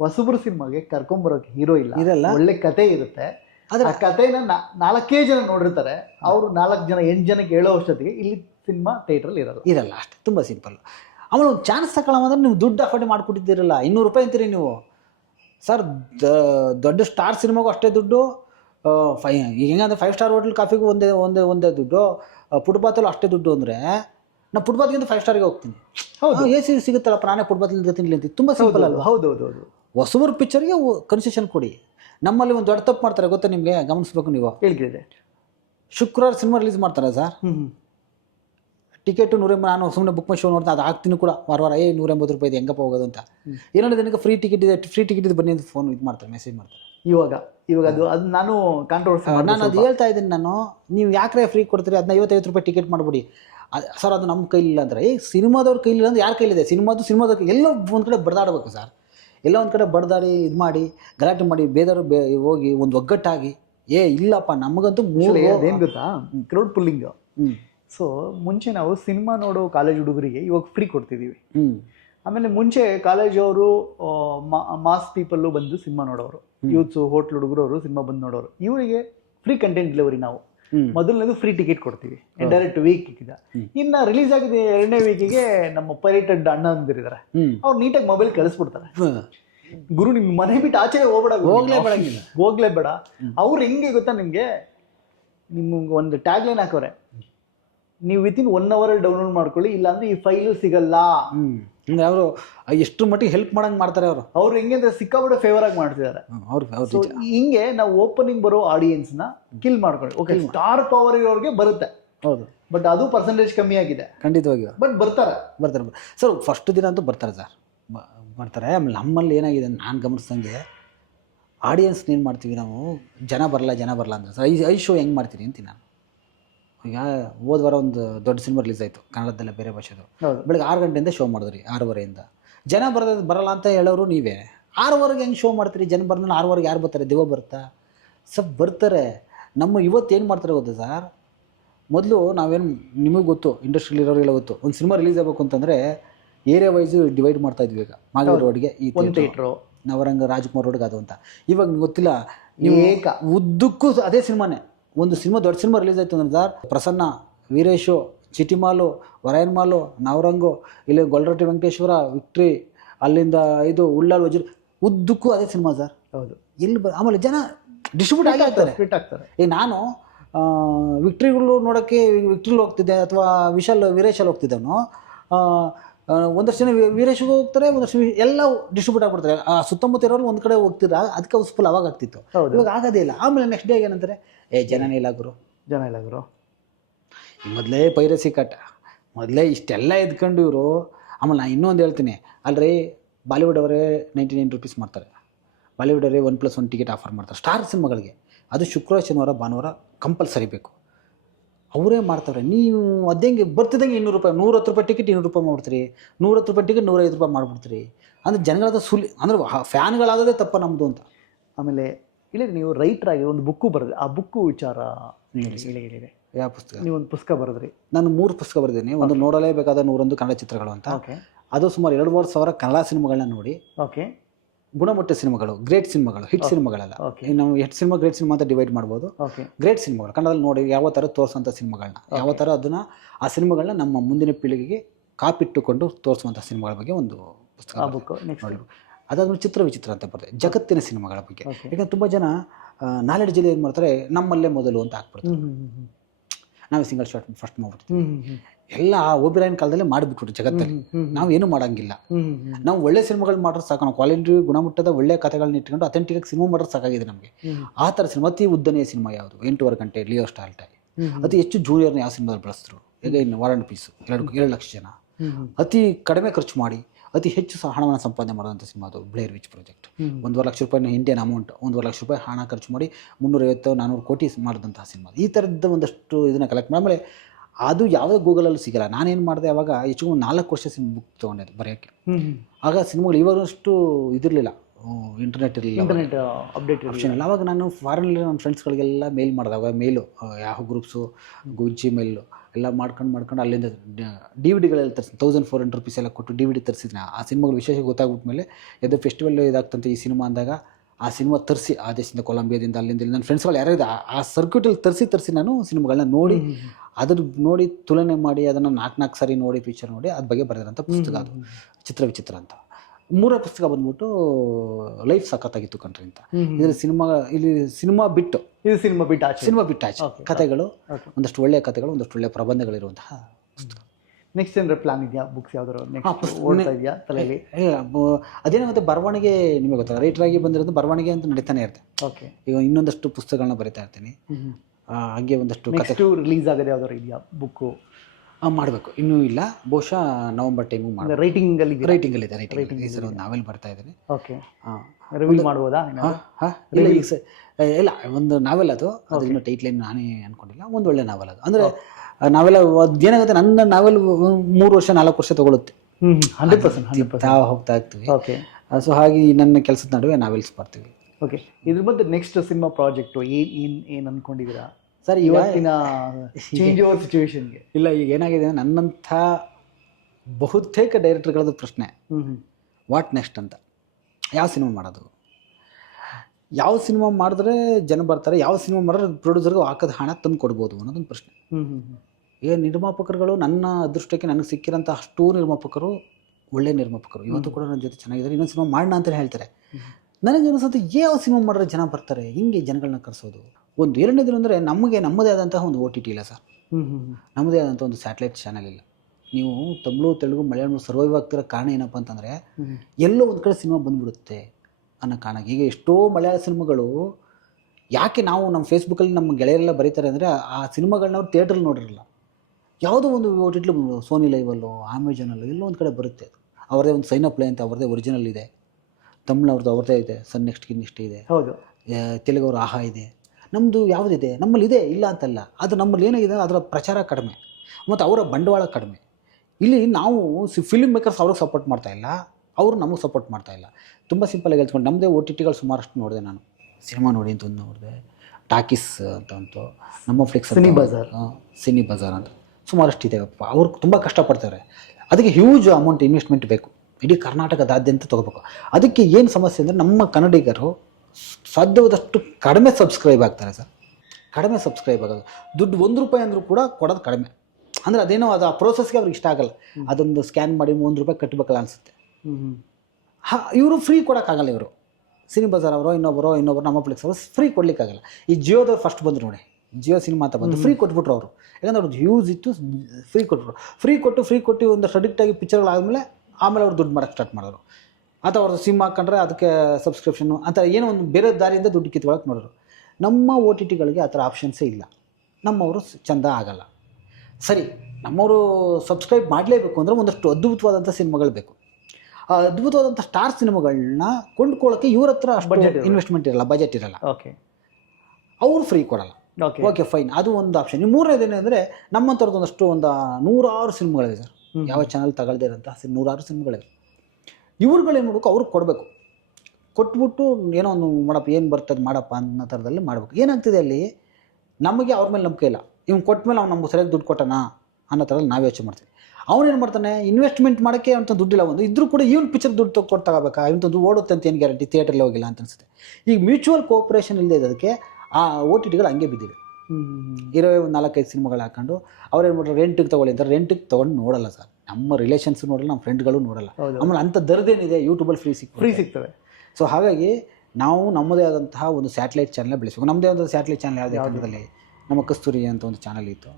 ಹೊಸಬ್ರು ಸಿನಿಮಾಗೆ ಕರ್ಕೊಂಬರೋಕೆ ಹೀರೋ ಇಲ್ಲ. ಇರಲ್ಲ. ಒಳ್ಳೆ ಕತೆ ಇರುತ್ತೆ. ಆದ್ರೆ ಆ ಕಥೆನ ನಾಲ್ಕೇ ಜನ ನೋಡಿರ್ತಾರೆ. ಅವರು ನಾಲ್ಕು ಜನ ಎಂಟು ಜನಕ್ಕೆ ಹೇಳೋ ಅಷ್ಟೊತ್ತಿಗೆ ಇಲ್ಲಿ ಸಿನಿಮಾ ಥಿಯೇಟ್ರಲ್ಲಿ ಇರೋದು. ಇರಲ್ಲ ಅಷ್ಟೇ. ತುಂಬ ಸಿಂಪಲ್ ಆಮೇಲೆ ಒಂದು ಚಾನ್ಸ್ ತಗೊಳ್ಳೋ ಅಂದ್ರೆ ನೀವು ದುಡ್ಡು ಅಫೋರ್ಡ್ ಮಾಡಿಕೊಟ್ಟಿದ್ದೀರಲ್ಲ ಇನ್ನೂರು ರೂಪಾಯಿ ಅಂತೀರಿ ನೀವು. ಸರ್ ದೊಡ್ಡ ಸ್ಟಾರ್ ಸಿನಿಮಾಗೂ ಅಷ್ಟೇ ದುಡ್ಡು. ಫೈ ಈಗ ಹೆಂಗಂದ್ರೆ ಫೈವ್ ಸ್ಟಾರ್ ಹೋಟೆಲ್ ಕಾಫಿಗೂ ಒಂದೇ ಒಂದೇ ಒಂದೇ ದುಡ್ಡು. ಫುಟ್ಪಾತಲ್ಲೂ ಅಷ್ಟೇ ದುಡ್ಡು ಅಂದರೆ ನಾನು ಫುಟ್ಪಾತ್ಗಿಂತ ಫೈವ್ ಸ್ಟಾರ್ಗೆ ಹೋಗ್ತೀನಿ. ಹೌದು. ಎ ಸಿ ಸಿಗುತ್ತಲ್ಲಪ್ಪ ನಾನೇ ಫುಟ್ಪಾತ್ಲಿಂದ ತಿನ್ಲಿ ಅಂತ ತುಂಬ ಸಿಂಪಲ್ ಅಲ್ವಾ? ಹೌದು ಹೌದು ಹೌದು. ಹೊಸಬರು ಪಿಕ್ಚರ್ಗೆ ಕನ್ಸೆಷನ್ ಕೊಡಿ. ನಮ್ಮಲ್ಲಿ ಒಂದು ದೊಡ್ಡ ತಪ್ಪು ಮಾಡ್ತಾರೆ ಗೊತ್ತಾ ನಿಮಗೆ? ಗಮನಿಸ್ಬೇಕು ನೀವು. ಹೇಳಿದ್ರೆ ಶುಕ್ರವಾರ ಸಿನಿಮಾ ರಿಲೀಸ್ ಮಾಡ್ತಾರೆ ಸರ್? ಟಿಕೆಟು ನೂರೆಂಬ ನಾನು ಸುಮ್ಮನೆ ಬುಕ್ ಮಾಡಿ ಶೋ ನೋಡ್ತಾ ಅದು ಹಾಕ್ತೀನಿ ಕೂಡ. ವಾರ ವಾರ ಏ ನೂರ ಎಂಬತ್ತು ರೂಪಾಯಿ ಇದೆ ಹೆಂಗಪ್ಪ ಹೋಗೋದು ಅಂತ. ಏನೋ ನನಗೆ? ಫ್ರೀ ಟಿಕೆಟ್ ಇದೆ ಫ್ರೀ ಟಿಕೆಟ್ ಇದೆ ಬನ್ನಿ ಅಂತ ಫೋನ್ ಇದು ಮಾಡ್ತಾರೆ ಮೆಸೇಜ್ ಮಾಡ್ತಾರೆ. ಇವಾಗ ಇವಾಗ ಅದು ಅದು ನಾನು ಕಾಂಟ್ರವರ್ಸಿ ನಾನು ಅದು ಹೇಳ್ತಾ ಇದ್ದೀನಿ ನಾನು ನೀವು ಯಾಕ್ರೆ ಫ್ರೀ ಕೊಡ್ತೀರಿ? ಅದನ್ನ ಐವತ್ತೈವತ್ತು ರೂಪಾಯಿ ಟಿಕೆಟ್ ಮಾಡ್ಬಿಡಿ. ಅದು ಸರ್ ಅದು ನಮ್ಮ ಕೈಲಿಲ್ಲ ಅಂದರೆ ಏ ಸಿನಿಮಾದವ್ರ ಕೈಲಿಲ್ಲ ಅಂದ್ರೆ ಯಾರ ಕೈಲಿದೆ? ಸಿನಿಮಾದು ಸಿನಿಮಾದ ಎಲ್ಲೋ ಒಂದು ಕಡೆ ಬರ್ದಾಡ್ಬೇಕು ಸರ್ ಎಲ್ಲ ಒಂದು ಕಡೆ ಬಡ್ದಾಡಿ ಇದು ಮಾಡಿ ಗಲಾಟೆ ಮಾಡಿ ಬೇದರು ಬೇ ಹೋಗಿ ಒಂದು ಒಗ್ಗಟ್ಟಾಗಿ ಏ ಇಲ್ಲಪ್ಪ ನಮಗಂತೂ ಮೂಲೆ ಅದೇನು ಗೊತ್ತಾ? ಕ್ರೌಡ್ ಪುಲ್ಲಿಂಗ್ ಹ್ಞೂ ಸೊ ಮುಂಚೆ ನಾವು ಸಿನಿಮಾ ನೋಡೋ ಕಾಲೇಜ್ ಹುಡುಗರಿಗೆ ಇವಾಗ ಫ್ರೀ ಕೊಡ್ತಿದ್ದೀವಿ ಹ್ಞೂ ಆಮೇಲೆ ಮುಂಚೆ ಕಾಲೇಜವರು ಮಾಸ್ ಪೀಪಲ್ಲು ಬಂದು ಸಿನಿಮಾ ನೋಡೋರು. ಯೂತ್ಸು ಹೋಟ್ಲ್ ಹುಡುಗರು ಅವರು ಸಿನಿಮಾ ಬಂದು ನೋಡೋರು. ಇವರಿಗೆ ಫ್ರೀ ಕಂಟೆಂಟ್ ಡೆಲಿವರಿ ನಾವು. ಮೊದಲನೇದು ಫ್ರೀ ಟಿಕೆಟ್ ಕೊಡ್ತೀವಿ. ಡೈರೆಕ್ಟ್ ವೀಕ್ ಇಟ್ಟಿದ ಇನ್ನ ರಿಲೀಸ್ ಆಗಿದೆ ಎರಡನೇ ವೀಕಿಗೆ ನಮ್ಮ ಪೈರೇಟೆಡ್ ಅಣ್ಣ ಅಂದಿರಿದ್ದಾರೆ ಹ್ಞೂ ಅವ್ರು ನೀಟಾಗಿ ಮೊಬೈಲ್ ಕಳಿಸ್ಬಿಡ್ತಾರೆ. ಗುರು ನಿಮ್ ಮನೆ ಬಿಟ್ಟು ಆಚೆ ಹೋಗ್ಬೇಡ ಹೋಗ್ಲೇ ಹೋಗ್ಲೇಬೇಡ ಹೋಗ್ಲೇ ಬೇಡ. ಅವ್ರು ಹೆಂಗೆ ಗೊತ್ತಾ ನಿಮ್ಗೆ? ನಿಮ್ಗೆ ಒಂದು ಟ್ಯಾಗ್ ಲೈನ್ ಹಾಕೋರೆ ನೀವು ವಿತಿನ್ ಒನ್ ಅವರ್ ಡೌನ್ಲೋಡ್ ಮಾಡ್ಕೊಳ್ಳಿ ಇಲ್ಲಾಂದ್ರೆ ಈ ಫೈಲು ಸಿಗಲ್ಲ. ಅವರು ಎಷ್ಟು ಮಟ್ಟಿಗೆ ಹೆಲ್ಪ್ ಮಾಡಂಗೆ ಮಾಡ್ತಾರೆ ಅವರು. ಅವ್ರು ಹೆಂಗೆ ಅಂದ್ರೆ ಸಿಕ್ಕಾಬಿಟ್ಟೆ ಫೇವರ್ ಆಗಿ ಮಾಡ್ತಿದ್ದಾರೆ. ಅವ್ರು ಅವ್ರು ಸೊ ಹಿಂಗೆ ನಾವು ಓಪನಿಂಗ್ ಬರೋ ಆಡಿಯನ್ಸ್ನ ಕಿಲ್ ಮಾಡ್ಕೊಳ್ಳಿ. ಓಕೆ ಸ್ಟಾರ್ ಪವರ್ ಇರೋರಿಗೆ ಬರುತ್ತೆ. ಹೌದು. ಬಟ್ ಅದು ಪರ್ಸೆಂಟೇಜ್ ಕಮ್ಮಿ ಆಗಿದೆ. ಖಂಡಿತವಾಗಿ. ಬಟ್ ಬರ್ತಾರೆ. ಬರ್ತಾರೆ ಬರ್ತಾರೆ. ಸರ್ ಫಸ್ಟ್ ದಿನ ಅಂತೂ ಬರ್ತಾರೆ ಸರ್ ಬರ್ತಾರೆ. ಆಮೇಲೆ ನಮ್ಮಲ್ಲಿ ಏನಾಗಿದೆ ನಾನು ಗಮನಿಸ್ದಂಗೆ ಆಡಿಯನ್ಸ್ ಏನು ಮಾಡ್ತೀವಿ ನಾವು? ಜನ ಬರಲ್ಲ ಜನ ಬರಲ್ಲ ಅಂತ. ಸರ್ ಐ ಐ ಶೋ ಹೆಂಗೆ ಮಾಡ್ತೀರಿ ಅಂತೀನಿ ನಾನು. ಈಗ ಹೋದ ವಾರ ಒಂದು ದೊಡ್ಡ ಸಿನಿಮಾ ರಿಲೀಸ್ ಆಯಿತು ಕನ್ನಡದಲ್ಲ ಬೇರೆ ಭಾಷೆದು. ಹೌದು. ಬೆಳಗ್ಗೆ ಆರು ಗಂಟೆಯಿಂದ ಶೋ ಮಾಡಿದ್ರಿ ಆರೂವರೆಯಿಂದ. ಜನ ಬರದ ಬರಲ್ಲ ಅಂತ ಹೇಳೋರು ನೀವೇ. ಆರೂವರೆಗೆ ಹೆಂಗೆ ಶೋ ಮಾಡ್ತೀರಿ? ಜನ ಬರ್ಮೇಲೆ ಆರೂವರೆಗೆ ಯಾರು ಬರ್ತಾರೆ? ದಿವ ಬರ್ತಾ? ಸರ್ ಬರ್ತಾರೆ. ನಮ್ಮ ಇವತ್ತು ಏನು ಮಾಡ್ತಾರೆ ಗೊತ್ತಾ ಸರ್? ಮೊದಲು ನಾವೇನು ನಿಮಗೆ ಗೊತ್ತು ಇಂಡಸ್ಟ್ರಿಯಲ್ಲಿ ಇರೋರಿಗೆಲ್ಲ ಗೊತ್ತು. ಒಂದು ಸಿನಿಮಾ ರಿಲೀಸ್ ಆಗಬೇಕು ಅಂತಂದರೆ ಏರಿಯಾ ವೈಸು ಡಿವೈಡ್ ಮಾಡ್ತಾ ಇದ್ವಿ ಈಗ. ಮಾಗಡಿ ರೋಡ್ಗೆ ಈ ಒಂದು ಥಿಯೇಟ್ರು ನವರಂಗ ರಾಜ್ಕುಮಾರ್ ರೋಡ್ಗೆ ಅದು ಅಂತ. ಇವಾಗ ನಿಮ್ಗೆ ಗೊತ್ತಿಲ್ಲ ನೀವು ಏಕ. ಉದ್ದಕ್ಕೂ ಅದೇ ಸಿನಿಮಾನೇ. ಒಂದು ಸಿನಿಮಾ ದೊಡ್ಡ ಸಿನಿಮಾ ರಿಲೀಸ್ ಆಯ್ತು ಅಂದ್ರೆ ಸರ್ ಪ್ರಸನ್ನ ವೀರೇಶು ಚಿಟಿಮಾಲು ವರಾಯನ್ಮಾಲು ನವರಂಗು ಇಲ್ಲಿ ಗೊಲ್ರಟ್ಟಿ ವೆಂಕಟೇಶ್ವರ ವಿಕ್ಟ್ರಿ ಅಲ್ಲಿಂದ ಇದು ಉಳ್ಳಾಲ್ ವಜ್ರ ಉದ್ದಕ್ಕೂ ಅದೇ ಸಿನಿಮಾ ಸರ್. ಹೌದು. ಇಲ್ಲಿ ಬ ಆಮೇಲೆ ಜನ ಡಿಸ್ಟ್ರಿಬ್ಯೂಟ್ ಆಗಿ ಆಗ್ತಾರೆ ಫಿಟ್ ಆಗ್ತಾರೆ. ಈಗ ನಾನು ವಿಕ್ಟ್ರಿಗಳು ನೋಡೋಕ್ಕೆ ವಿಕ್ಟ್ರಿಲ್ ಹೋಗ್ತಿದ್ದೆ ಅಥವಾ ವಿಶಾಲ್ ವೀರೇಶಲ್ಲಿ ಹೋಗ್ತಿದ್ದವನು ಒಂದಷ್ಟು ಜನ ವೀರೇಶಗೆ ಹೋಗ್ತಾರೆ ಒಂದಷ್ಟು ಎಲ್ಲ ಡಿಸ್ಟ್ರಿಬ್ಯೂಟ್ ಆಗ್ಬಿಡ್ತಾರೆ. ಆ ಸುತ್ತಮುತ್ತ ಇರೋರು ಒಂದು ಕಡೆ ಹೋಗ್ತಿದ್ರೆ ಅದಕ್ಕೆ ಹೌಸ್ಫುಲ್ ಅವಾಗ ಆಗ್ತಿತ್ತು. ಇವಾಗ ಆಗೋದೇ ಇಲ್ಲ. ಆಮೇಲೆ ನೆಕ್ಸ್ಟ್ ಡೇ ಏನಂತಾರೆ ಏ ಜನನೇ ಇಲ್ಲ ಗುರು. ಜನ ಇಲ್ಲ ಗುರು. ಈ ಮೊದಲೇ ಪೈರಸಿ ಕಟ್ಟ. ಮೊದಲೇ ಇಷ್ಟೆಲ್ಲ ಎದ್ಕೊಂಡು ಇವರು. ಆಮೇಲೆ ನಾನು ಇನ್ನೊಂದು ಹೇಳ್ತೀನಿ. ಅಲ್ರಿ ಬಾಲಿವುಡ್ ಅವರೇ ನೈಂಟಿ ನೈನ್ ರುಪೀಸ್ ಮಾಡ್ತಾರೆ. ಬಾಲಿವುಡ್ ಅವರೇ one plus one ticket offer ಮಾಡ್ತಾರೆ. ಸ್ಟಾರ್ ಸಿನಿಮಾಗಳಿಗೆ. ಅದು ಶುಕ್ರವಾರ ಶನಿವಾರ ಭಾನುವಾರ ಕಂಪಲ್ಸರಿ ಬೇಕು. ಅವರೇ ಮಾಡ್ತಾರೆ ನೀವು ಅದೇಂಗೆ ಬರ್ತಿದ್ದಂಗೆ ಇನ್ನೂರು ರೂಪಾಯಿ ನೂರತ್ತು ರೂಪಾಯಿ ಟಿಕೆಟ್ ಇನ್ನೂರು ರೂಪಾಯಿ ಮಾಡ್ಬಿಡ್ತೀರಿ. ನೂರತ್ತು ರೂಪಾಯಿ ಟಿಕೆಟ್ ನೂರೈದು ರೂಪಾಯಿ ಮಾಡ್ಬಿಡ್ತೀರಿ. ಅಂದರೆ ಜನಗಳದ ಸುಲಿ ಅಂದರೆ ಫ್ಯಾನ್ಗಳಾಗೋದೇ ತಪ್ಪ ನಮ್ಮದು ಅಂತ. ಆಮೇಲೆ ಇಲ್ಲಿ ನೀವು ರೈಟರ್ ಆಗಿ ಒಂದು ಬುಕ್ಕು ಬರೆದ್ರಿ ಆ ಬುಕ್ಕು ವಿಚಾರ ಯಾವ ಪುಸ್ತಕ? ನೀವು ಒಂದು ಪುಸ್ತಕ ಬರೆದ್ರಿ. ನಾನು ಮೂರು ಪುಸ್ತಕ ಬರೆದಿದ್ದೀನಿ. ಒಂದು ನೋಡಲೇಬೇಕಾದ ನೂರೊಂದು ಕನ್ನಡ ಚಿತ್ರಗಳು ಅಂತ. ಓಕೆ ಅದು ಸುಮಾರು ಎರಡೂವರೆ ಸಾವಿರ ಕನ್ನಡ ಸಿನಿಮಾಗಳನ್ನ ನೋಡಿ. ಓಕೆ ಗುಣಮಟ್ಟ ಸಿನಿಮಾಗಳು ಗ್ರೇಟ್ ಸಿನಿಮಾಗಳು ಹಿಟ್ ಸಿನಿಮಾಗಳಲ್ಲ. ನಾವು ಹಿಟ್ ಸಿನಿಮಾ ಗ್ರೇಟ್ ಸಿನಿಮಾ ಅಂತ ಡಿವೈಡ್ ಮಾಡ್ಬೋದು. ಓಕೆ ಗ್ರೇಟ್ ಸಿನಿಮಾಗಳು ಕನ್ನಡದಲ್ಲಿ ನೋಡಿ ಯಾವ ಥರ ತೋರಿಸುವಂಥ ಸಿನಿಮಾಗಳನ್ನ. ಯಾವ ಥರ ಅದನ್ನು ಆ ಸಿನಿಮಾಗಳನ್ನ ನಮ್ಮ ಮುಂದಿನ ಪೀಳಿಗೆಗೆ ಕಾಪಿಟ್ಟುಕೊಂಡು ತೋರಿಸುವಂಥ ಸಿನಿಮಾಗಳ ಬಗ್ಗೆ ಒಂದು ಪುಸ್ತಕ ಬುಕ್ ಅದಾದ್ಮೇಲೆ ಚಿತ್ರ ವಿಚಿತ್ರ ಅಂತ ಬರ್ತದೆ. ಜಗತ್ತಿನ ಸಿನಿಮಾಗಳ ಬಗ್ಗೆ. ಯಾಕಂದ್ರೆ ತುಂಬ ಜನ ನಾಲೆಡ್ಜಲ್ಲಿ ಏನು ಮಾಡ್ತಾರೆ ನಮ್ಮಲ್ಲೇ ಮೊದಲು ಅಂತ ಹಾಕ್ಬಿಡ್ತಾರೆ. ನಾವು ಸಿಂಗಲ್ ಶಾಟ್ ಫಸ್ಟ್ ಮಾಡ್ಬಿಡ್ತೀವಿ ಎಲ್ಲ ಓಬಿರಾಯನ್ ಕಾಲದಲ್ಲಿ ಮಾಡಿಬಿಟ್ಬಿಟ್ರು ಜಗತ್ತಲ್ಲಿ. ನಾವು ಏನು ಮಾಡೋಂಗಿಲ್ಲ. ನಾವು ಒಳ್ಳೆ ಸಿನಿಮಾಗಳು ಮಾಡಿದ್ರೆ ಸಾಕು. ನಾವು ಕ್ವಾಲಿಟಿ ಗುಣಮಟ್ಟದ ಒಳ್ಳೆ ಕಥೆಗಳನ್ನ ಇಟ್ಕೊಂಡು ಅಥೆಂಟಿಕ್ ಸಿನಿಮಾ ಮಾಡಿದ್ರೆ ಸಾಕಾಗಿದೆ ನಮಗೆ. ಆ ಥರ ಸಿನಿಮಾ ಅತಿ ಉದ್ದನೆಯ ಸಿನಿಮಾ ಯಾವುದು? ಎಂಟೂವರೆ ಗಂಟೆ ಲಿಯೋ ಸ್ಟಾಲ್ ಟೈ ಅತಿ ಹೆಚ್ಚು ಜೂನಿಯರ್ನ ಯಾವ ಸಿನಿಮಾದಲ್ಲಿ ಬಳಸಿದ್ರು? ಈಗ ಇನ್ನು ವಾರಂಟ್ ಪೀಸು ಎರಡು ಏಳು ಲಕ್ಷ ಜನ. ಅತಿ ಕಡಿಮೆ ಖರ್ಚು ಮಾಡಿ ಅತಿ ಹೆಚ್ಚು ಸಹ ಹಣವನ್ನು ಸಂಪಾದನೆ ಮಾಡುವಂಥ ಸಿನಿಮಾ ಅದು ಬ್ಲೇರ್ ವಿಚ್ ಪ್ರಾಜೆಕ್ಟ್ ಒಂದುವರೆ ಲಕ್ಷ ರೂಪಾಯಿನ ಇಂಡಿಯನ್ ಅಮೌಂಟ್ ಒಂದೂವರೆ ಲಕ್ಷ ರೂಪಾಯಿ ಹಣ ಖರ್ಚು ಮಾಡಿ ಮುನ್ನೂರೈವತ್ತು ನಾನ್ನೂರು ಕೋಟಿ ಮಾಡಿದಂತಹ ಸಿನಿಮಾ. ಈ ಥರದ ಒಂದಷ್ಟು ಇದನ್ನು ಕಲೆಕ್ಟ್ ಮಾಡಿ ಆಮೇಲೆ ಅದು ಯಾವುದೇ ಗೂಗಲಲ್ಲೂ ಸಿಗಲ್ಲ. ನಾನೇನು ಮಾಡಿದೆ ಅವಾಗ ಹೆಚ್ಚು ನಾಲ್ಕು ವರ್ಷ ಸಿನಿಮಾ ಬುಕ್ ತೊಗೊಂಡೆ ಬರೆಯೋಕ್ಕೆ. ಆಗ ಸಿನಿಮಾಗಳು ಇವಾಗಷ್ಟು ಇದಿರಲಿಲ್ಲ. ಇಂಟರ್ನೆಟ್ ಇರಲಿಲ್ಲ ಇಂಟರ್ನೆಟ್ ಅಪ್ಡೇಟ್ ಆಪ್ಷನ್ ಇಲ್ಲ. ಅವಾಗ ನಾನು ಫಾರಿನಲ್ಲಿ ನನ್ನ ಫ್ರೆಂಡ್ಸ್ಗಳಿಗೆಲ್ಲ ಮೇಲ್ ಮಾಡಿದೆ. ಅವಾಗ ಮೇಲು ಯಾವ ಗ್ರೂಪ್ಸು ಗುಜ್ಜಿ ಮೇಲು ಎಲ್ಲ ಮಾಡ್ಕೊಂಡು ಮಾಡ್ಕೊಂಡು ಅಲ್ಲಿಂದ ಡಿ ವಿ ಡಿಗಳೆಲ್ಲ ತರಿಸಿ ತೌಸಂಡ್ ಫೋರ್ ಹಂಡ್ರೆಡ್ ರುಪೀಸ್ ಎಲ್ಲ ಕೊಟ್ಟು ಡಿ ವಿ ಡಿ ತರಿಸಿದ್ನ ಆ ಸಿನಿಮಾಗಳು ವಿಶೇಷ ಗೊತ್ತಾಗ್ಬಿಟ್ಮೇಲೆ ಎದ್ದು ಫೆಸ್ಟಿವಲ್ ಇದಾಗ್ತಂತೆ ಈ ಸಿನಿಮಾ ಅಂದಾಗ ಆ ಸಿನಿಮಾ ತರಿಸಿ ಆ ದೇಶದಿಂದ ಕೊಲಂಬಿಯಾದಿಂದ ಅಲ್ಲಿಂದ ನನ್ನ ಫ್ರೆಂಡ್ಸ್ಗಳು ಯಾರು ಆ- ಆ ಸರ್ಕ್ಯೂಟಲ್ಲಿ ತರಿಸಿ ತರಿಸಿ ನಾನು ಸಿನಿಮಾಗಳನ್ನ ನೋಡಿ ಅದ್ರ ನೋಡಿ ತುಲನೆ ಮಾಡಿ ಅದನ್ನು ನಾಲ್ಕು ನಾಲ್ಕು ಸಾರಿ ನೋಡಿ ಪಿಕ್ಚರ್ ನೋಡಿ ಅದ್ರ ಬಗ್ಗೆ ಬರೆದಿರೋಂಥ ಪುಸ್ತಕ ಅದು. ಚಿತ್ರ ವಿಚಿತ್ರ ಅಂತ. ಮೂರನೇ ಪುಸ್ತಕ ಬಂದ್ಬಿಟ್ಟು ಲೈಫ್ ಸಖತ್ತಾಗಿತ್ತು ಕಣ್ರಿ ಅಂತ. ಇದ್ರ ಸಿನಿಮಾ ಇಲ್ಲಿ ಸಿನಿಮಾ ಬಿಟ್ಟು ಇದು ಸಿನಿಮಾ ಬಿಟ್ಟು ಆಚೆ. ಸಿನಿಮಾ ಬಿಟ್ಟು ಆಚೆ. ಕಥೆಗಳು ಒಂದಷ್ಟು ಒಳ್ಳೆಯ ಕಥೆಗಳು ಒಂದಷ್ಟು ಒಳ್ಳೆಯ ಪ್ರಬಂಧಗಳಿರುವಂತಹ ಪುಸ್ತಕ ನೆಕ್ಸ್ಟ್ ಏನಾರ ಪ್ಲಾನ್ ಇದೆಯಾ ಬುಕ್ಸ್ ಯಾವ್ದಾರು ನೆಕ್ಸ್ಟ್ ಓಡ್ತಾ ಇದೆಯಾ ತಲೆಯಲ್ಲಿ? ಇಲ್ಲ, ಬ- ಅದೇನಾಗುತ್ತೆ ಬರವಣಿಗೆ ನಿಮಗೆ ಗೊತ್ತಲ್ಲ ರೈಟರ್ ಆಗಿ ಬಂದಿರೋದು ಬರವಣಿಗೆ ಅಂತ ನಡೀತಾನೆ ಇರುತ್ತೆ. ಓಕೆ ಈಗ ಇನ್ನೊಂದಷ್ಟು ಪುಸ್ತಕಗಳನ್ನ ಬರಿತಾ ಇರ್ತೀನಿ. ಹಾಗೆ ಒಂದಷ್ಟು ರಿಲೀಸ್ ಆಗೋದು ಯಾವ್ದಾರು ಇದೆಯಾ ಬುಕ್ಕು ಮಾಡಬೇಕು. ಇನ್ನೂ ಇಲ್ಲ. ಬಹುಶಃ ನವೆಂಬರ್ ಟೈಮಿಗೆ ಮಾಡಿ ರೈಟಿಂಗ್ ಅಲ್ಲಿ ರೈಟಿಂಗಲ್ಲಿದೆ ರೈಟಿಂಗ್ ಈ ಸಲ ಒಂದು ನಾವೆಲ್ ಬರ್ತಾ ಇದ್ದೀನಿ. ಓಕೆ ರಿವೀಲ್ ಮಾಡ್ಬೋದಾ? ಇಲ್ಲ ಈಗ ಇಲ್ಲ ಒಂದು ನಾವೆಲ್ ಅದು. ಅದು ಇನ್ನೂ ಟೈಟ್ಲೈನ್ ನಾನೇ ಅನ್ಕೊಂಡಿಲ್ಲ. ಒಂದು ಒಳ್ಳೆ ನಾವೆಲ್ ಅದು. ಅಂದರೆ ನಾವೆಲ್ಲ ಅದೇನಾಗುತ್ತೆ ನನ್ನ ನಾವೆಲ್ ಮೂರು ವರ್ಷ ನಾಲ್ಕು ವರ್ಷ ತಗೊಳುತ್ತೆ. ಹಂಡ್ರೆಡ್ ಪರ್ಸೆಂಟ್ ನಾವು ಹೋಗ್ತಾ ಇರ್ತೀವಿ. ಓಕೆ ಸೊ ಹಾಗೆ ನನ್ನ ಕೆಲಸದ ನಡುವೆ ನಾವೆಲ್ಸ್ ಬರ್ತೀವಿ. ಓಕೆ ಇದ್ರ ಮತ್ತೆ ನೆಕ್ಸ್ಟ್ ಸಿನಿಮಾ ಪ್ರಾಜೆಕ್ಟು ಏನ್ ಏನ್ ಏನು ಅನ್ಕೊಂಡಿದ್ದೀರಾ? ಸರ್ ಇವಾಗ ಇವತ್ತಿನ ಚೇಂಜ್ ಓವರ್ ಸಿಚುವೇಶನ್ಗೆ ಇಲ್ಲ ಈಗ ಏನಾಗಿದೆ ಅಂದ್ರೆ ನನ್ನಂಥ ಬಹುತೇಕ ಡೈರೆಕ್ಟರ್ಗಳದ್ದು ಪ್ರಶ್ನೆ. ವಾಟ್ ನೆಕ್ಸ್ಟ್ ಅಂತ. ಯಾವ ಸಿನಿಮಾ ಮಾಡೋದು? ಯಾವ ಸಿನಿಮಾ ಮಾಡಿದ್ರೆ ಜನ ಬರ್ತಾರೆ ಯಾವ ಸಿನಿಮಾ ಮಾಡಿದ್ರೆ ಪ್ರೊಡ್ಯೂಸರ್ಗೂ ಹಾಕದ ಹಣ ತಂದು ಕೊಡ್ಬೋದು ಅನ್ನೋದೊಂದು ಪ್ರಶ್ನೆ. ಹ್ಞೂ ಹ್ಞೂ ಹ್ಮ್. ಈಗ ನಿರ್ಮಾಪಕರುಗಳು ನನ್ನ ಅದೃಷ್ಟಕ್ಕೆ ನನಗೆ ಸಿಕ್ಕಿರೋಂಥ ಅಷ್ಟು ನಿರ್ಮಾಪಕರು ಒಳ್ಳೆ ನಿರ್ಮಾಪಕರು. ಇವತ್ತು ಕೂಡ ನನ್ನ ಜೊತೆ ಚೆನ್ನಾಗಿದ್ದಾರೆ ಇನ್ನೊಂದು ಸಿನಿಮಾ ಮಾಡೋಣ ಅಂತಲೇ ಹೇಳ್ತಾರೆ. ನನಗೆ ಅನಿಸುತ್ತೆ ಯಾವ ಸಿನಿಮಾ ಮಾಡಿದ್ರೆ ಜನ ಬರ್ತಾರೆ ಹಿಂಗೆ ಜನಗಳನ್ನ ಕರೆಸೋದು? ಒಂದು ಎರಡನೇದು ಅಂದರೆ ನಮಗೆ ನಮ್ಮದೇ ಆದಂತಹ ಒಂದು ಓ ಟಿ ಟಿ ಇಲ್ಲ ಸರ್. ನಮ್ಮದೇ ಆದಂಥ ಒಂದು ಸ್ಯಾಟಲೈಟ್ ಚಾನಲ್ ಇಲ್ಲ. ನೀವು ತಮಿಳು ತೆಲುಗು ಮಲಯಾಳಂ ಸರ್ವೈವ್ ಆಗ್ತಿರೋ ಕಾರಣ ಏನಪ್ಪ ಅಂತಂದರೆ ಎಲ್ಲೋ ಒಂದು ಕಡೆ ಸಿನಿಮಾ ಬಂದ್ಬಿಡುತ್ತೆ ಅನ್ನೋ ಕಾರಣ. ಈಗ ಎಷ್ಟೋ ಮಲಯಾಳ ಸಿನಿಮಾಗಳು ಯಾಕೆ ನಾವು ನಮ್ಮ ಫೇಸ್ಬುಕ್ಕಲ್ಲಿ ನಮ್ಮ ಗೆಳೆಯರೆಲ್ಲ ಬರೀತಾರೆ ಅಂದರೆ ಆ ಸಿನಿಮಾಗಳನ್ನ ಅವ್ರು ಥಿಯೇಟ್ರಲ್ಲಿ ನೋಡಿರಲ್ಲ. ಯಾವುದೋ ಒಂದು ಓ ಟಿ ಸೋನಿ ಲೈವಲ್ಲು ಅಮೆಜಾನಲ್ಲೋ ಎಲ್ಲೋ ಒಂದು ಕಡೆ ಬರುತ್ತೆ ಅದು. ಅವರದೇ ಒಂದು ಸೈನ್ ಅಪ್ ಪ್ಲೇ ಅಂತ ಅವ್ರದೇ ಒರಿಜಿನಲ್ ಇದೆ. ತಮಿಳು ಅವ್ರದ್ದು ಅವ್ರದ್ದೇ ಇದೆ ಸನ್ ನೆಕ್ಸ್ಟ್ ಕಿನ್ ನೆಕ್ಸ್ಟ್ ಇದೆ. ಹೌದು. ತೆಲುಗು ಅವ್ರ ಆಹಾ ಇದೆ. ನಮ್ಮದು ಯಾವುದಿದೆ ನಮ್ಮಲ್ಲಿ ಇದೆ ಇಲ್ಲ ಅಂತಲ್ಲ. ಅದು ನಮ್ಮಲ್ಲಿ ಏನಾಗಿದೆ? ಅದರ ಪ್ರಚಾರ ಕಡಿಮೆ. ಮತ್ತು ಅವರ ಬಂಡವಾಳ ಕಡಿಮೆ. ಇಲ್ಲಿ ನಾವು ಸಿ ಫಿಲ್ಮ್ ಮೇಕರ್ಸ್ ಅವ್ರಿಗೆ ಸಪೋರ್ಟ್ ಮಾಡ್ತಾ ಇಲ್ಲ. ಅವರು ನಮಗೆ ಸಪೋರ್ಟ್ ಮಾಡ್ತಾ ಇಲ್ಲ. ತುಂಬ ಸಿಂಪಲಾಗಿ ಹೇಳ್ಕೊಂಡು ನಮ್ಮದೇ ಒ ಟಿ ಟಿಗಳು ಸುಮಾರಷ್ಟು ನೋಡಿದೆ ನಾನು. ಸಿನಿಮಾ ನೋಡಿ ಅಂತ ಒಂದು ನೋಡಿದೆ. ಟಾಕೀಸ್ ಅಂತ ಅಂತು ನಮ್ಮ flicks cine bazaar. Cine bazaar ಅಂತ. ಸುಮಾರಷ್ಟು ಇದೆ ಅವ್ರು ತುಂಬ ಕಷ್ಟಪಡ್ತಾರೆ. ಅದಕ್ಕೆ ಹ್ಯೂಜ್ ಅಮೌಂಟ್ ಇನ್ವೆಸ್ಟ್ಮೆಂಟ್ ಬೇಕು. ಇಡೀ ಕರ್ನಾಟಕದಾದ್ಯಂತ ತೊಗೋಬೇಕು. ಅದಕ್ಕೆ ಏನು ಸಮಸ್ಯೆ ಅಂದರೆ ನಮ್ಮ ಕನ್ನಡಿಗರು ಸಾಧ್ಯವಾದಷ್ಟು ಕಡಿಮೆ ಸಬ್ಸ್ಕ್ರೈಬ್ ಆಗ್ತಾರೆ ಸರ್. ಕಡಿಮೆ ಸಬ್ಸ್ಕ್ರೈಬ್ ಆಗೋದು ದುಡ್ಡು ಒಂದು ರೂಪಾಯಿ ಅಂದರೂ ಕೂಡ ಕೊಡೋದು ಕಡಿಮೆ. ಅಂದರೆ ಅದೇನೋ ಅದು ಆ ಪ್ರೋಸೆಸ್ಗೆ ಅವ್ರಿಗೆ ಇಷ್ಟ ಆಗಲ್ಲ. ಅದೊಂದು ಸ್ಕ್ಯಾನ್ ಮಾಡಿ ಒಂದು ರೂಪಾಯಿ ಕಟ್ಟಬೇಕಲ್ಲ ಅನಿಸುತ್ತೆ. ಹಾಂ ಇವರು ಫ್ರೀ ಕೊಡೋಕ್ಕಾಗಲ್ಲ ಇವರು. ಸಿನಿ ಬಜಾರ್ ಅವರೋ ಇನ್ನೊಬ್ಬರೋ ಇನ್ನೊಬ್ಬರು ನಮ್ಮ ಪ್ಲೇಕ್ಸ್ ಅವರು ಫ್ರೀ ಕೊಡಲಿಕ್ಕಾಗಲ್ಲ. ಈ ಜಿಯೋದವ್ರು ಫಸ್ಟ್ ಬಂದರು ನೋಡಿ. ಜಿಯೋ ಸಿನಿಮಾ ಅಂತ ಬಂದು ಫ್ರೀ ಕೊಟ್ಬಿಟ್ರು ಅವರು. ಯಾಕಂದ್ರೆ ಅವ್ರದ್ದು ಯೂಸ್ ಇತ್ತು ಫ್ರೀ ಕೊಟ್ಟರು ಫ್ರೀ ಕೊಟ್ಟು ಫ್ರೀ ಕೊಟ್ಟು ಒಂದು ಅಡಿಕ್ಟ್ ಆಗಿ ಪಿಕ್ಚರ್ಗಳಾದಮೇಲೆ ಆಮೇಲೆ ಅವ್ರು ದುಡ್ಡು ಮಾಡೋಕ್ಕೆ ಸ್ಟಾರ್ಟ್ ಮಾಡಿದ್ರು. ಅಥವಾ ಅವ್ರದ್ದು ಸಿಮ್ ಹಾಕೊಂಡ್ರೆ ಅದಕ್ಕೆ ಸಬ್ಸ್ಕ್ರಿಪ್ಷನ್ನು ಅಂತ ಏನೋ ಒಂದು ಬೇರೆ ದಾರಿಯಿಂದ ದುಡ್ಡು ಕಿತ್ಕೊಳಕ್ಕೆ ನೋಡೋರು ನಮ್ಮ ಓ ಟಿ ಟಿಗಳಿಗೆ ಆ ಥರ ಆಪ್ಷನ್ಸೇ ಇಲ್ಲ. ನಮ್ಮವರು ಚಂದ ಆಗಲ್ಲ. ಸರಿ ನಮ್ಮವರು ಸಬ್ಸ್ಕ್ರೈಬ್ ಮಾಡಲೇಬೇಕು ಅಂದರೆ ಒಂದಷ್ಟು ಅದ್ಭುತವಾದಂಥ ಸಿನಿಮಾಗಳು ಬೇಕು. ಆ ಅದ್ಭುತವಾದಂಥ ಸ್ಟಾರ್ ಸಿನಿಮಾಗಳನ್ನ ಕೊಂಡ್ಕೊಳ್ಳೋಕ್ಕೆ ಇವ್ರ ಹತ್ರ ಅಷ್ಟು ಬಜೆಟ್. ಇನ್ವೆಸ್ಟ್ಮೆಂಟ್ ಇರಲ್ಲ ಬಜೆಟ್ ಇರಲ್ಲ. ಓಕೆ ಅವರು ಫ್ರೀ ಕೊಡಲ್ಲ. ಓಕೆ ಓಕೆ ಫೈನ್ ಅದು ಒಂದು ಆಪ್ಷನ್ ಮೂರನೇದೇನೆಂದರೆ ನಮ್ಮಂಥವ್ರದ್ದು ಒಂದಷ್ಟು ಒಂದು ನೂರಾರು ಸಿನಿಮಾಗಳಿದೆ ಸರ್. ಯಾವ ಚಾನಲ್ ತಗೊಳ್ದೇ ಇರೋಂಥ ನೂರಾರು ಸಿನಿಮಾಗಳಿವೆ. ಇವ್ರುಗಳೇನು ಮಾಡಬೇಕು? ಅವ್ರಿಗೆ ಕೊಡಬೇಕು. ಕೊಟ್ಬಿಟ್ಟು ಏನೋ ಒಂದು ಮಾಡಪ್ಪ ಏನು ಬರ್ತದೆ ಮಾಡಪ್ಪ ಅನ್ನೋ ಥರದಲ್ಲಿ ಮಾಡಬೇಕು. ಏನಾಗ್ತಿದೆ ಅಲ್ಲಿ ನಮಗೆ ಅವ್ರ ಮೇಲೆ ನಂಬಿಕೆ ಇಲ್ಲ. ಇವ್ನು ಕೊಟ್ಟ ಮೇಲೆ ಅವ್ನು ನಮ್ಗೆ ಸರಿಯಾಗಿ ದುಡ್ಡು ಕೊಟ್ಟನ ಅನ್ನೋ ಥರದಲ್ಲಿ ನಾವು ಯೋಚನೆ ಮಾಡ್ತೀವಿ. ಅವನೇನು ಮಾಡ್ತಾನೆ ಇನ್ವೆಸ್ಟ್ಮೆಂಟ್ ಮಾಡೋಕ್ಕೆ ಅಂತ ದುಡ್ಡಿಲ್ಲ ಒಂದು. ಇದ್ರೂ ಕೂಡ ಇವ್ನು ಪಿಕ್ಚರ್ ದುಡ್ಡು ತಗೊ ಕೊಟ್ಟು ತಗೋಬೇಕಾ ಇವನು ದುಡ್ಡು ಓಡುತ್ತೆ ಅಂತ ಏನು ಗ್ಯಾರಂಟಿ ಥಿಯೇಟ್ರಲ್ಲಿ ಹೋಗಿಲ್ಲ ಅಂತ ಅನಿಸುತ್ತೆ. ಈಗ ಮ್ಯೂಚುವಲ್ ಕೋಪರೇಷನ್ ಇಲ್ಲದೆ ಇರೋದಕ್ಕೆ ಆ ಓ ಟಿ ಟಿಗಳು ಹಂಗೆ ಬಿದ್ದಿವೆ. ಇರೋವೇ ಒಂದು ನಾಲ್ಕೈದು ಸಿನಿಮಾಗಳು ಹಾಕೊಂಡು ಏನು ಮಾಡ್ತಾರೆ ರೆಂಟಿಗೆ ತೊಗೊಳ್ಳಿ ಅಂತ ರೆಂಟಿಗೆ ತೊಗೊಂಡು ನೋಡಲ್ಲ ಸರ್. ನಮ್ಮ ರಿಲೇಷನ್ಸ್ ನೋಡಲ್ಲ ನಮ್ಮ ಫ್ರೆಂಡ್ಗಳು ನೋಡಲ್ಲ. ಆಮೇಲೆ ಅಂಥ ದರದೇನಿದೆ ಯೂಟ್ಯೂಬಲ್ಲಿ ಫ್ರೀ ಸಿಕ್ ಫ್ರೀ ಸಿಗ್ತದೆ. ಸೊ ಹಾಗಾಗಿ ನಾವು ನಮ್ಮದೇ ಆದಂತಹ ಒಂದು ಸ್ಯಾಟಲೈಟ್ ಚಾನಲ್ ಬೆಳೆಸಬೇಕು. ನಮ್ಮದೇ ಒಂದು ಸ್ಯಾಟಲೈಟ್ ಚಾನಲ್ ಯಾವುದೇ ಕಾರಣದಲ್ಲಿ ನಮ್ಮ ಕಸ್ತೂರಿ ಅಂತ ಒಂದು ಚಾನಲ್ ಇತ್ತು.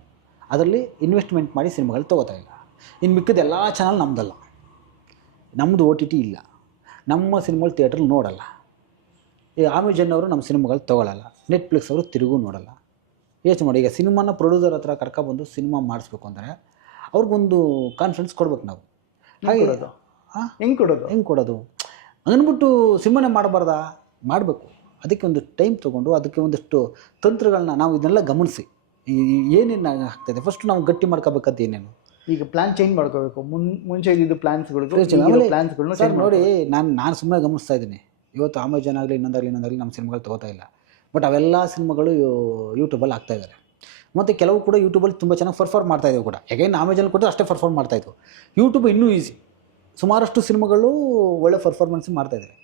ಅದರಲ್ಲಿ ಇನ್ವೆಸ್ಟ್ಮೆಂಟ್ ಮಾಡಿ ಸಿನಿಮಾಗಳು ತೊಗೋತಾ ಇಲ್ಲ. ಇನ್ನು ಮಿಕ್ಕಿದ ಎಲ್ಲ ಚಾನಲ್ ನಮ್ಮದಲ್ಲ ನಮ್ಮದು ಓ ಟಿ ಟಿ ಇಲ್ಲ. ನಮ್ಮ ಸಿನಿಮಾಗಳು ಥಿಯೇಟ್ರಲ್ಲಿ ನೋಡಲ್ಲ. ಈ ಅಮೆಜಾನ್ ಅವರು ನಮ್ಮ ಸಿನಿಮಾಗಳು ತೊಗೊಳಲ್ಲ. ನೆಟ್ಫ್ಲಿಕ್ಸ್ ಅವರು ತಿರುಗೂ ನೋಡಲ್ಲ. ಯೋಚನೆ ಮಾಡಿ. ಈಗ ಸಿನಿಮಾನ ಪ್ರೊಡ್ಯೂಸರ್ ಹತ್ರ ಕರ್ಕೊಬಂದು ಸಿನಿಮಾ ಮಾಡಿಸ್ಬೇಕು ಅಂದರೆ ಅವ್ರಿಗೊಂದು ಕಾನ್ಫಿಡೆನ್ಸ್ ಕೊಡ್ಬೇಕು ನಾವು. ಹಾಗೆ ಹೆಂಗೆ ಕೊಡೋದು? ಹೆಂಗೆ ಕೊಡೋದು? ಅಂದ್ಬಿಟ್ಟು ಸಿನಿಮಾನೇ ಮಾಡಬಾರ್ದಾ? ಮಾಡಬೇಕು. ಅದಕ್ಕೆ ಒಂದು ಟೈಮ್ ತೊಗೊಂಡು ಅದಕ್ಕೆ ಒಂದಷ್ಟು ತಂತ್ರಗಳನ್ನ ನಾವು ಇದನ್ನೆಲ್ಲ ಗಮನಿಸಿ. ಏನೇನು ಆಗ್ತಾಯಿದೆ ಫಸ್ಟ್ ನಾವು ಗಟ್ಟಿ ಮಾಡ್ಕೋಬೇಕಂತ ಏನೇನು? ಈಗ ಪ್ಲಾನ್ ಚೇಂಜ್ ಮಾಡ್ಕೋಬೇಕು. ಮುನ್ ಮುಂಚೆ ಇದ್ದಿದ್ದು ಪ್ಲಾನ್ಸ್ಗಳು ಆಮೇಲೆ ಪ್ಲಾನ್ಸ್ಗಳನ್ನ ಸರ್ ನೋಡಿ ನಾನು ನಾನು ಸುಮ್ಮನೆ ಗಮನಿಸ್ತಾ ಇದ್ದೀನಿ. ಇವತ್ತು ಅಮೆಜಾನ್ ಆಗಲಿ ಇನ್ನೊಂದಾಗಲಿ ಇನ್ನೊಂದಾಗಲಿ ನಮ್ಮ ಸಿನಿಮಾಗಳು ತೊಗೋತಾ ಇಲ್ಲ. ಬಟ್ ಅವೆಲ್ಲ ಸಿನಿಮಾಗಳು ಯೂಟ್ಯೂಬಲ್ಲಿ ಆಗ್ತಾ ಇದ್ದಾರೆ ಮತ್ತು ಕೆಲವು ಕೂಡ ಯೂಟ್ಯೂಬಲ್ಲಿ ತುಂಬ ಚೆನ್ನಾಗಿ ಪರ್ಫಾರ್ಮ್ ಮಾಡ್ತಾ ಇದ್ದವು ಕೂಡ. ಯಾಕೆಂದ್ರೆ ಅಮೆಜಾನ್ ಕೂಡ ಅಷ್ಟೇ ಪರ್ಫಾರ್ಮ್ ಮಾಡ್ತಾ ಇದ್ವು. ಯೂಟ್ಯೂಬ್ ಇನ್ನೂ ಈಸಿ ಸುಮಾರಷ್ಟು ಸಿನಿಮಾಗಳು ಒಳ್ಳೆ ಪರ್ಫಾರ್ಮೆನ್ಸ್ ಮಾಡ್ತಾ ಇದ್ದಾರೆ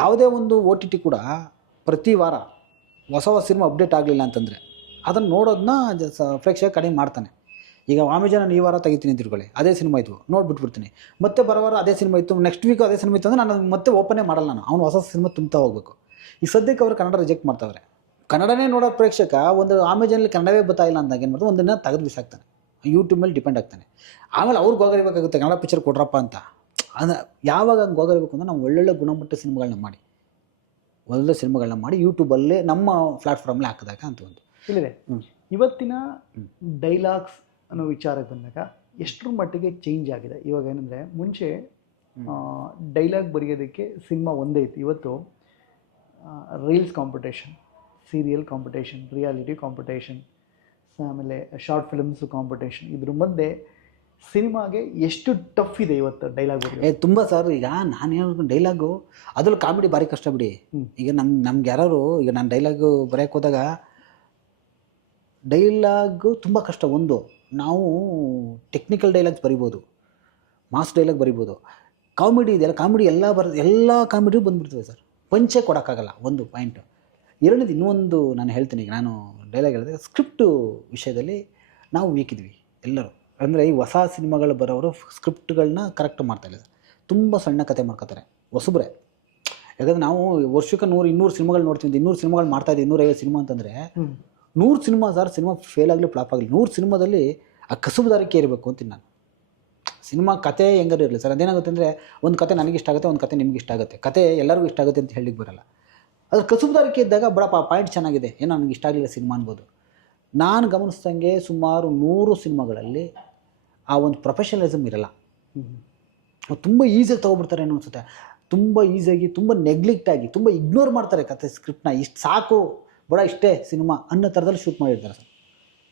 ಯಾವುದೇ ಒಂದು ಓ ಟಿ ಟಿ ಕೂಡ ಪ್ರತಿ ವಾರ ಹೊಸ ಹೊಸ ಸಿನಿಮಾ ಅಪ್ಡೇಟ್ ಆಗಲಿಲ್ಲ ಅಂತಂದರೆ ಅದನ್ನು ನೋಡೋದನ್ನ ಪ್ರೇಕ್ಷಕ ಕಡಿಮೆ ಮಾಡ್ತಾನೆ. ಈಗ ಅಮೆಜಾನ್ ಈ ವಾರ ತೆಗಿತೀನಿ ತಿಳ್ಕೊಳ್ಳಿ ಅದೇ ಸಿನಿಮಾ ಇತ್ತು ನೋಡ್ಬಿಟ್ಬಿಡ್ತೀನಿ. ಮತ್ತೆ ಬರೋವಾರ ಅದೇ ಸಿನಿಮಾ ಇತ್ತು. ನೆಕ್ಸ್ಟ್ ವೀಕ್ ಅದೇ ಸಿನಿಮಾ ಇತ್ತು ಅಂದರೆ ನಾನು ಮತ್ತೆ ಓಪನೇ ಮಾಡಲ್ಲ ನಾನು. ಅವ್ನು ಹೊಸ ಸಿನಿಮಾ ತುಂಬ್ತಾ ಹೋಗಬೇಕು. ಈ ಸದ್ಯಕ್ಕೆ ಅವರು ಕನ್ನಡ ರಿಜೆಕ್ಟ್ ಮಾಡ್ತಾವ್ರೆ. ಕನ್ನಡನೇ ನೋಡೋ ಪ್ರೇಕ್ಷಕ ಒಂದು ಅಮೆಜಾನಲ್ಲಿ ಕನ್ನಡವೇ ಬರ್ತಾಯಿಲ್ಲ ಇಲ್ಲ ಅಂದಾಗ ಏನು ಮಾಡ್ತಾರೆ ಒಂದಿನ ತೆಗೆದು ಬಿಸಾಕ್ತಾನೆ. ಯೂಟ್ಯೂಬ್ ಮೇಲೆ ಡಿಪೆಂಡ್ ಆಗ್ತಾನೆ. ಆಮೇಲೆ ಅವ್ರು ಗೋಗರಿಬೇಕಾಗುತ್ತೆ ಕನ್ನಡ ಪಿಕ್ಚರ್ ಕೊಡ್ರಪ್ಪ ಅಂತ. ಅಂದರೆ ಯಾವಾಗ ಹಂಗೆ ಗೋಗರಿಬೇಕು ಅಂದರೆ ನಾವು ಒಳ್ಳೊಳ್ಳೆ ಗುಣಮಟ್ಟ ಸಿನಿಮಾಗಳನ್ನ ಮಾಡಿ. ಒಳ್ಳೆ ಸಿನಿಮಾಗಳನ್ನ ಮಾಡಿ ಯೂಟ್ಯೂಬಲ್ಲೇ ನಮ್ಮ ಪ್ಲ್ಯಾಟ್ಫಾರ್ಮಲ್ಲಿ ಹಾಕಿದಾಗ ಅಂತ ಒಂದು. ಇಲ್ಲಿದೆ. ಇವತ್ತಿನ ಡೈಲಾಗ್ಸ್ ಅನ್ನೋ ವಿಚಾರಕ್ಕೆ ಬಂದಾಗ ಎಷ್ಟರ ಮಟ್ಟಿಗೆ ಚೇಂಜ್ ಆಗಿದೆ? ಇವಾಗ ಏನಂದರೆ ಮುಂಚೆ ಡೈಲಾಗ್ ಬರೆಯೋದಕ್ಕೆ ಸಿನಿಮಾ ಒಂದೇ ಇತ್ತು. ಇವತ್ತು reels competition serial competition reality competition ಆಮೇಲೆ ಶಾರ್ಟ್ ಫಿಲ್ಮ್ಸ್ ಕಾಂಪಿಟೇಷನ್ ಇದ್ರ ಮಧ್ಯೆ ಸಿನಿಮಾಗೆ ಎಷ್ಟು ಟಫ್ ಇದೆ ಇವತ್ತು ಡೈಲಾಗ್ ಏ ತುಂಬ ಸರ್ ಈಗ ನಾನು ಹೇಳ್ಕೊಂಡು ಡೈಲಾಗು ಅದ್ರಲ್ಲಿ ಕಾಮಿಡಿ ಭಾರಿ ಕಷ್ಟ ಬಿಡಿ. ಈಗ ನಮ್ಮ ನಮ್ಗೆ ಯಾರು ಈಗ ನಾನು ಡೈಲಾಗು ಬರೆಯೋಕೆ ಹೋದಾಗ ಡೈಲಾಗು ತುಂಬ ಕಷ್ಟ. ಒಂದು ನಾವು ಟೆಕ್ನಿಕಲ್ ಡೈಲಾಗ್ಸ್ ಬರಿಬೋದು ಮಾಸ್ ಡೈಲಾಗ್ ಬರಿಬೋದು. ಕಾಮಿಡಿ ಇದೆಯಲ್ಲ ಕಾಮಿಡಿ ಎಲ್ಲ ಬರ ಎಲ್ಲ ಕಾಮಿಡಿ ಬಂದ್ಬಿಡ್ತದೆ ಸರ್ ಪಂಚೆ ಕೊಡೋಕ್ಕಾಗಲ್ಲ ಒಂದು ಪಾಯಿಂಟ್ ಎರಡನೇದು ಇನ್ನೊಂದು ನಾನು ಹೇಳ್ತೀನಿ ಈಗ ನಾನು ಡೈಲಾಗ್ ಹೇಳಿದೆ ಸ್ಕ್ರಿಪ್ಟು ವಿಷಯದಲ್ಲಿ ನಾವು ವೀಕಿದ್ವಿ ಎಲ್ಲರೂ. ಅಂದರೆ ಈ ಹೊಸ ಸಿನಿಮಾಗಳು ಬರೋರು ಸ್ಕ್ರಿಪ್ಟ್ಗಳನ್ನ ಕರೆಕ್ಟ್ ಮಾಡ್ತಾಯಿಲ್ಲ ತುಂಬ ಸಣ್ಣ ಕತೆ ಮಾಡ್ಕೋತಾರೆ ಹೊಸಬ್ರೆ. ಯಾಕಂದ್ರೆ ನಾವು ವರ್ಷಕ್ಕೆ ನೂರು ಇನ್ನೂರು ಸಿನಿಮಾಗಳು ನೋಡ್ತೀವಿ ಇನ್ನೂರು ಸಿನಿಮಾಗಳು ಮಾಡ್ತಾ ಇದ್ದೀವಿ ಇನ್ನೂರೈವತ್ತು ಸಿನಿಮಾ ಅಂತಂದರೆ ನೂರು ಸಿನಿಮಾ ಸರ್ ಸಿನಿಮಾ ಫೇಲ್ ಆಗಲಿ ಫ್ಲಾಪ್ ಆಗಲಿ ನೂರು ಸಿನಿಮಾದಲ್ಲಿ ಆ ಕಸುಬುದಾರಿಕೆ ಇರಬೇಕು ಅಂತೀನಿ ನಾನು. ಸಿನಿಮಾ ಕತೆ ಹೆಂಗಾರು ಇರಲಿ ಸರ್, ಅದೇನಾಗುತ್ತೆ ಅಂದರೆ ಒಂದು ಕತೆ ನನಗೆ ಇಷ್ಟ ಆಗುತ್ತೆ, ಒಂದು ಕತೆ ನಿಮ್ಗೆ ಇಷ್ಟ ಆಗುತ್ತೆ. ಕತೆ ಎಲ್ಲರಿಗೂ ಇಷ್ಟ ಆಗುತ್ತೆ ಅಂತ ಹೇಳಿಕ್ಕೆ ಬರಲ್ಲ. ಅದು ಕಸುಬುದಾರಿಕೆ ಇದ್ದಾಗ ಬಡಪ್ಪ ಪಾಯಿಂಟ್ ಚೆನ್ನಾಗಿದೆ. ಏನೋ ನನಗೆ ಇಷ್ಟ ಆಗಲಿಲ್ಲ ಸಿನಿಮಾ ಅನ್ಬೋದು. ನಾನು ಗಮನಿಸ್ದಂಗೆ ಸುಮಾರು ನೂರು ಸಿನಿಮಾಗಳಲ್ಲಿ ಆ ಒಂದು ಪ್ರೊಫೆಷನಲಿಸಮ್ ಇರಲ್ಲ. ತುಂಬ ಈಸಿಯಾಗಿ ತೊಗೊಬಿಡ್ತಾರೆ ಏನೋ ಅನ್ಸುತ್ತೆ. ತುಂಬ ಈಸಿಯಾಗಿ ತುಂಬ ನೆಗ್ಲೆಕ್ಟ್ ಆಗಿ, ತುಂಬ ಇಗ್ನೋರ್ ಮಾಡ್ತಾರೆ ಕತೆ ಸ್ಕ್ರಿಪ್ಟ್ನ ಇಷ್ಟು ಸಾಕು, ಬಡ ಇಷ್ಟೇ ಸಿನಿಮಾ ಅನ್ನೋ ಥರದಲ್ಲಿ ಶೂಟ್ ಮಾಡಿರ್ತಾರೆ ಸರ್.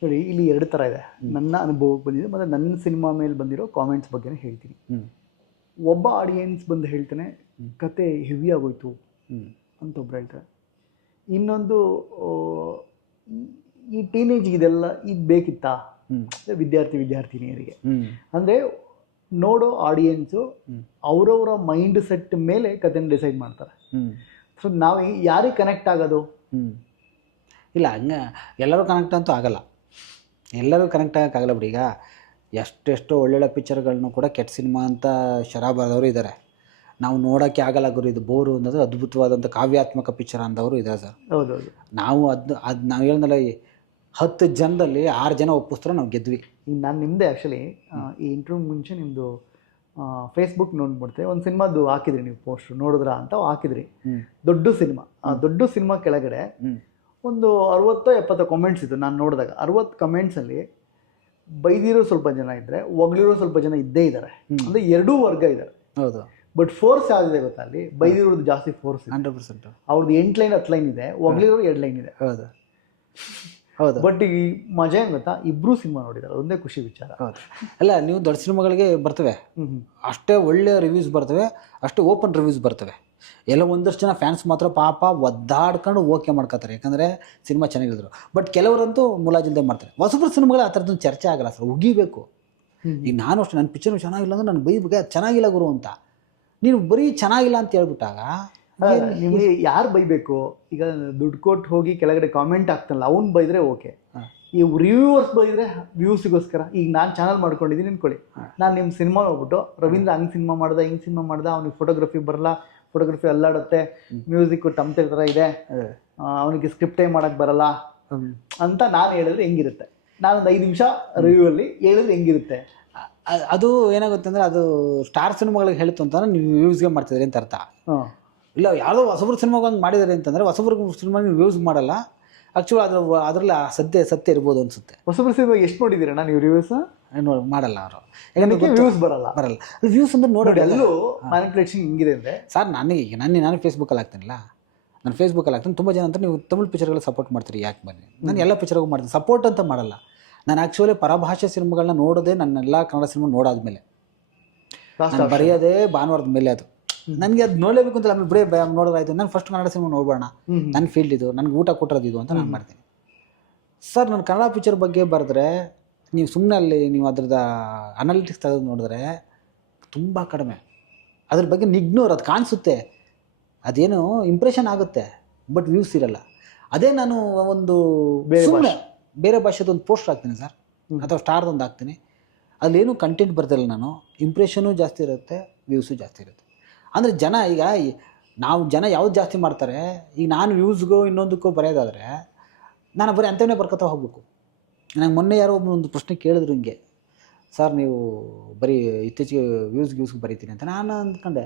ನೋಡಿ ಇಲ್ಲಿ ಎರಡು ಥರ ಇದೆ. ನನ್ನ ಅನುಭವಕ್ಕೆ ಬಂದಿದೆ ಮತ್ತು ನನ್ನ ಸಿನಿಮಾ ಮೇಲೆ ಬಂದಿರೋ ಕಾಮೆಂಟ್ಸ್ ಬಗ್ಗೆನೇ ಹೇಳ್ತೀನಿ. ಒಬ್ಬ ಆಡಿಯನ್ಸ್ ಬಂದು ಹೇಳ್ತಾನೆ ಕತೆ ಹೆವಿ ಆಗೋಯ್ತು. ಅಂತ ಒಬ್ರು ಹೇಳ್ತಾರೆ. ಇನ್ನೊಂದು ಈ- ಟೀನೇಜ್ ಇದೆಲ್ಲ ಇದು ಬೇಕಿತ್ತಾ? ವಿದ್ಯಾರ್ಥಿ ವಿದ್ಯಾರ್ಥಿನಿಯರಿಗೆ. ಅಂದರೆ ನೋಡೋ ಆಡಿಯನ್ಸು ಅವರವರ ಮೈಂಡ್ ಸೆಟ್ ಮೇಲೆ ಕತೆನ ಡಿಸೈಡ್ ಮಾಡ್ತಾರೆ. ಸೊ ನಾವು ಯಾರಿಗೆ ಕನೆಕ್ಟ್ ಆಗೋದು? ಹ್ಞೂ ಇಲ್ಲ ಹಂಗೆ ಎಲ್ಲರೂ ಕನೆಕ್ಟ್ ಅಂತೂ ಆಗಲ್ಲ. ಎಲ್ಲರೂ ಕನೆಕ್ಟ್ ಆಗೋಕ್ಕಾಗಲ್ಲ ಬಿಡಿ. ಈಗ ಎಷ್ಟೆಷ್ಟು ಒಳ್ಳೊಳ್ಳೆ ಪಿಕ್ಚರ್ಗಳನ್ನು ಕೂಡ ಕೆಟ್ಟ ಸಿನಿಮಾ ಅಂತ ಶರ ಬರೆದವರು ಇದ್ದಾರೆ ನಾವು ನೋಡೋಕ್ಕೆ ಆಗಲ್ಲ ಗುರು ಇದು ಬೋರು ಅನ್ನೋದು ಅದ್ಭುತವಾದಂಥ ಕಾವ್ಯಾತ್ಮಕ ಪಿಕ್ಚರ್ ಅಂದವರು ಇದ್ದಾರೆ ಸರ್. ಹೌದೌದು. ನಾವು ಅದು ಅದು ನಾವು ಹೇಳ್ದಲ್ಲ ಈ ಹತ್ತು ಜನದಲ್ಲಿ ಆರು ಜನ ಒಪ್ಪಿಸ್ತಾರೆ ನಾವು ಗೆದ್ವಿ. ಈಗ ನಾನು ನಿಮ್ಮದೇ ಆ್ಯಕ್ಚುಲಿ ಈ ಇಂಟರ್ವ್ಯೂ ಮುಂಚೆ ನಿಮ್ಮದು ಫೇಸ್ಬುಕ್ ನೋಡ್ಬಿಡ್ತೆ ಒಂದು ಸಿನಿಮಾದು ಹಾಕಿದ್ರಿ ನೀವು ಪೋಸ್ಟ್ ನೋಡಿದ್ರಾ ಅಂತ ಹಾಕಿದ್ರಿ. ದೊಡ್ಡ ಸಿನಿಮಾ ಆ ದೊಡ್ಡ ಸಿನಿಮಾ ಕೆಳಗಡೆ ಹ್ಞೂ ಒಂದು ಅರವತ್ತೋ ಎಪ್ಪತ್ತೋ ಕಮೆಂಟ್ಸ್ ಇತ್ತು ನಾನು ನೋಡಿದಾಗ. ಅರವತ್ತು ಕಮೆಂಟ್ಸಲ್ಲಿ ಬೈದಿರೋ ಸ್ವಲ್ಪ ಜನ ಇದ್ದರೆ ಒಗ್ಲಿರೋ ಸ್ವಲ್ಪ ಜನ ಇದ್ದೇ ಇದ್ದಾರೆ ಅಂದರೆ ಎರಡೂ ವರ್ಗ ಇದ್ದಾರೆ ಹೌದು. ಬಟ್ ಫೋರ್ಸ್ ಯಾವ್ದಿದೆ ಗೊತ್ತಾ ಅಲ್ಲಿ? ಬೈದಿರೋದು ಜಾಸ್ತಿ ಫೋರ್ಸ್ ಹಂಡ್ರೆಡ್ ಪರ್ಸೆಂಟ್ ಅವ್ರದ್ದು ಎಂಟು ಲೈನ್ ಹತ್ತು ಲೈನ್ ಇದೆ. ಒಗ್ಲಿರೋರು ಎರಡು ಲೈನ್ ಇದೆ. ಹೌದು. ಹೌದು. ಬಟ್ ಈ ಮಜಾ ಏನು ಗೊತ್ತಾ? ಇಬ್ರು ಸಿನಿಮಾ ನೋಡಿದ್ದಾರೆ ಒಂದೇ ಖುಷಿ ವಿಚಾರ. ಹೌದು. ಅಲ್ಲ ನೀವು ದೊಡ್ಡ ಸಿನಿಮಾಗಳಿಗೆ ಬರ್ತವೆ. ಅಷ್ಟೇ ಒಳ್ಳೆಯ ರಿವ್ಯೂಸ್ ಬರ್ತವೆ. ಅಷ್ಟೇ ಓಪನ್ ರಿವ್ಯೂಸ್ ಬರ್ತವೆ. ಎಲ್ಲ ಒಂದಷ್ಟು ಜನ ಫ್ಯಾನ್ಸ್ ಮಾತ್ರ ಪಾಪ ಒದ್ದಾಡ್ಕೊಂಡು ಓಕೆ ಮಾಡ್ಕೋತಾರೆ. ಯಾಕಂದರೆ ಸಿನಿಮಾ ಚೆನ್ನಾಗಿದ್ರು ಬಟ್ ಕೆಲವರಂತೂ ಮುಲಾಜಿಲ್ದೆ ಮಾಡ್ತಾರೆ. ಹೊಸಬ್ರ ಸಿನಿಮಾಗಳು ಆ ಥರದ್ದು ಚರ್ಚೆ ಆಗಲ್ಲ ಸರ್. ಉಗಿಬೇಕು. ಈಗ ನಾನು ಅಷ್ಟೇ ನನ್ನ ಪಿಕ್ಚರ್ ಚೆನ್ನಾಗಿಲ್ಲ ಅಂದ್ರೆ ನಾನು ಬೈಬೇಕು ಚೆನ್ನಾಗಿಲ್ಲ ಗುರು ಅಂತ. ನೀನು ಬರೀ ಚೆನ್ನಾಗಿಲ್ಲ ಅಂತ ಹೇಳ್ಬಿಟ್ಟಾಗ ನಿಮಗೆ ನಿಮ್ಗೆ ಯಾರು ಬೈಬೇಕು? ಈಗ ದುಡ್ಡು ಕೊಟ್ಟು ಹೋಗಿ ಕೆಳಗಡೆ ಕಾಮೆಂಟ್ ಆಗ್ತಾನಲ್ಲ ಅವ್ನು ಬೈದ್ರೆ ಓಕೆ ಈ ರಿವ್ಯೂವರ್ಸ್ ಬೈದ್ರೆ ವ್ಯೂಸಿಗೋಸ್ಕರ ಈಗ ನಾನು ಚಾನಲ್ ಮಾಡ್ಕೊಂಡಿದ್ದೀನಿ ಅನ್ಕೊಳ್ಳಿ. ನಾನು ನಿಮ್ಮ ಸಿನಿಮಾ ಹೋಗ್ಬಿಟ್ಟು ರವೀಂದ್ರ ಹಂಗೆ ಸಿನಿಮಾ ಮಾಡ್ದ ಹಿಂಗೆ ಸಿನಿಮಾ ಮಾಡ್ದ ಅವ್ನಿಗೆ ಫೋಟೋಗ್ರಫಿ ಬರಲ್ಲ ಫೋಟೋಗ್ರಫಿ ಅಲ್ಲಾಡುತ್ತೆ ಮ್ಯೂಸಿಕ್ ಟಮ್ತೆ ಥರ ಇದೆ. ಅವನಿಗೆ ಸ್ಕ್ರಿಪ್ಟೇ ಮಾಡಕ್ ಬರಲ್ಲ. ಅಂತ ನಾನು ಹೇಳಿದ್ರೆ ಹೆಂಗಿರುತ್ತೆ. ನಾನೊಂದು ಐದು ನಿಮಿಷ ರಿವ್ಯೂ ಅಲ್ಲಿ ಹೇಳಿದ್ರೆ ಹೆಂಗಿರುತ್ತೆ. ಅದು ಏನಾಗುತ್ತೆ ಅಂದ್ರೆ ಅದು ಸ್ಟಾರ್ ಸಿನಿಮಾಗಳಿಗೆ ಹೇಳ್ತು ಅಂತ ನೀವು ವ್ಯೂಸ್ಗೆ ಮಾಡ್ತಿದ್ರಿ ಅಂತ ಅರ್ಥ. ಇಲ್ಲ ಯಾವುದೋ ಹೊಸಬ್ರ ಸಿನಿಮಾಗ ಮಾಡಿದಾರೆ ಅಂತಂದ್ರೆ ಹೊಸಬ್ರ ಸಿನಿಮಾ ನೀವು ಯೂಸ್ ಮಾಡಲ್ಲ. ಆ್ಯಕ್ಚುಲಿ ಅದ್ರ ಅದರಲ್ಲಿ ಆ ಸತ್ಯ ಸತ್ಯ ಇರ್ಬೋದು ಅನ್ಸುತ್ತೆ. ಹೊಸ ಸಿನಿಮಾ ಎಷ್ಟು ನೋಡಿದ್ದೀರಾ ನೀವು ರಿವ್ಯೂಸ್ ನೋಡಿ ಮಾಡಲ್ಲ ಅವರು. ಯಾಕಂದ್ರೆ ವ್ಯೂಸ್ ಬರಲ್ಲ. ಬರಲ್ಲ. ವ್ಯೂಸ್ ಅಂದ್ರೆ ನೋಡಿ ಎಲ್ಲೂ ಮ್ಯಾನಿಪುಲೇಷನ್ ಹಿಂಗಿದೆ ಅಂದ್ರೆ? ಸರ್ ನನಗೆ ಈಗ ನಾನು ನಾನು ಫೇಸ್ಬುಕ್ಕಲ್ಲಿ ಹಾಕ್ತೀನಿಲ್ಲ. ನಾನು ಫೇಸ್ಬುಕ್ಕಲ್ಲಿ ಹಾಕ್ತೀನಿ. ತುಂಬ ಜನ ಅಂತ ನೀವು ತಮಿಳ್ ಪಿಕ್ಚರ್ಗಳು ಸಪೋರ್ಟ್ ಮಾಡ್ತೀರಿ ಯಾಕೆ ಬನ್ನಿ? ನಾನು ಎಲ್ಲ ಪಿಕ್ಚರ್ಗೂ ಮಾಡ್ತೀನಿ. ಸಪೋರ್ಟ್ ಅಂತ ಮಾಡಲ್ಲ. ನಾನು ಆ್ಯಕ್ಚುಲಿ ಪರಭಾಷೆ ಸಿನಿಮಾಗಳನ್ನ ನೋಡೋದೇ ಎಲ್ಲಾ ಕನ್ನಡ ಸಿನಿಮಾ ನೋಡಾದ್ಮೇಲೆ. ನಾನು ಬರೆಯೋದೇ ಭಾನುವಾರದ ಮೇಲೆ ಅದು. ನನಗೆ ಅದು ನೋಡಲೇಬೇಕು ಅಂತ ಆಮೇಲೆ ಬಿಡೇ ಭಯ ನೋಡೋದಾಯ್ತು ನಾನು ಫಸ್ಟ್ ಕನ್ನಡ ಸಿನಿಮಾ ನೋಡೋಣ. ನನ್ನ ಫೀಲ್ಡ್ ಇದು. ನನಗೆ ಊಟ ಕೊಟ್ಟಿರೋದು ಇದು ಅಂತ ನಾನು ಮಾಡ್ತೀನಿ. ಸರ್ ನಾನು ಕನ್ನಡ ಪಿಕ್ಚರ್ ಬಗ್ಗೆ ಬರೆದ್ರೆ ನೀವು ಸುಮ್ಮನೆ ಅಲ್ಲಿ ನೀವು ಅದ್ರದ್ದು ಅನಾಲಿಟಿಕ್ಸ್ ತೆಗೆದು ನೋಡಿದ್ರೆ ತುಂಬ ಕಡಿಮೆ. ಅದ್ರ ಬಗ್ಗೆ ನಿಗ್ನೋರ್ ಅದು ಕಾಣಿಸುತ್ತೆ. ಅದೇನು ಇಂಪ್ರೆಷನ್ ಆಗುತ್ತೆ ಬಟ್ ವ್ಯೂಸ್ ಇರಲ್ಲ. ಅದೇ ನಾನು ಒಂದು ಬೇರೆ ಸುಮ್ಮನೆ ಬೇರೆ ಭಾಷೆದು ಒಂದು ಪೋಸ್ಟರ್ ಹಾಕ್ತೀನಿ ಸರ್ ಅಥವಾ ಸ್ಟಾರ್ದೊಂದು ಹಾಕ್ತೀನಿ. ಅಲ್ಲೇನು ಕಂಟೆಂಟ್ ಬರ್ತಿಲ್ಲ ನಾನು. ಇಂಪ್ರೆಷನು ಜಾಸ್ತಿ ಇರುತ್ತೆ ವ್ಯೂಸು ಜಾಸ್ತಿ ಇರುತ್ತೆ. ಅಂದರೆ ಜನ ಈಗ ನಾವು ಜನ ಯಾವ್ದು ಜಾಸ್ತಿ ಮಾಡ್ತಾರೆ, ಈಗ ನಾನು ವ್ಯೂಸ್ಗೂ ಇನ್ನೊಂದಕ್ಕೂ ಬರೆಯೋದಾದರೆ, ನಾನು ಬರೀ ಅಂಥವನ್ನೇ ಬರ್ಕೊತಾ ಹೋಗ್ಬೇಕು. ನನಗೆ ಮೊನ್ನೆ ಯಾರೋ ಒಂದು ಪ್ರಶ್ನೆ ಕೇಳಿದ್ರು ಹಿಂಗೆ, ಸರ್, ನೀವು ಬರೀ ಇತ್ತೀಚೆಗೆ ವ್ಯೂಸ್ ಗ್ಯೂಸ್ಗೆ ಬರೀತೀನಿ ಅಂತ. ನಾನು ಅಂದ್ಕೊಂಡೆ,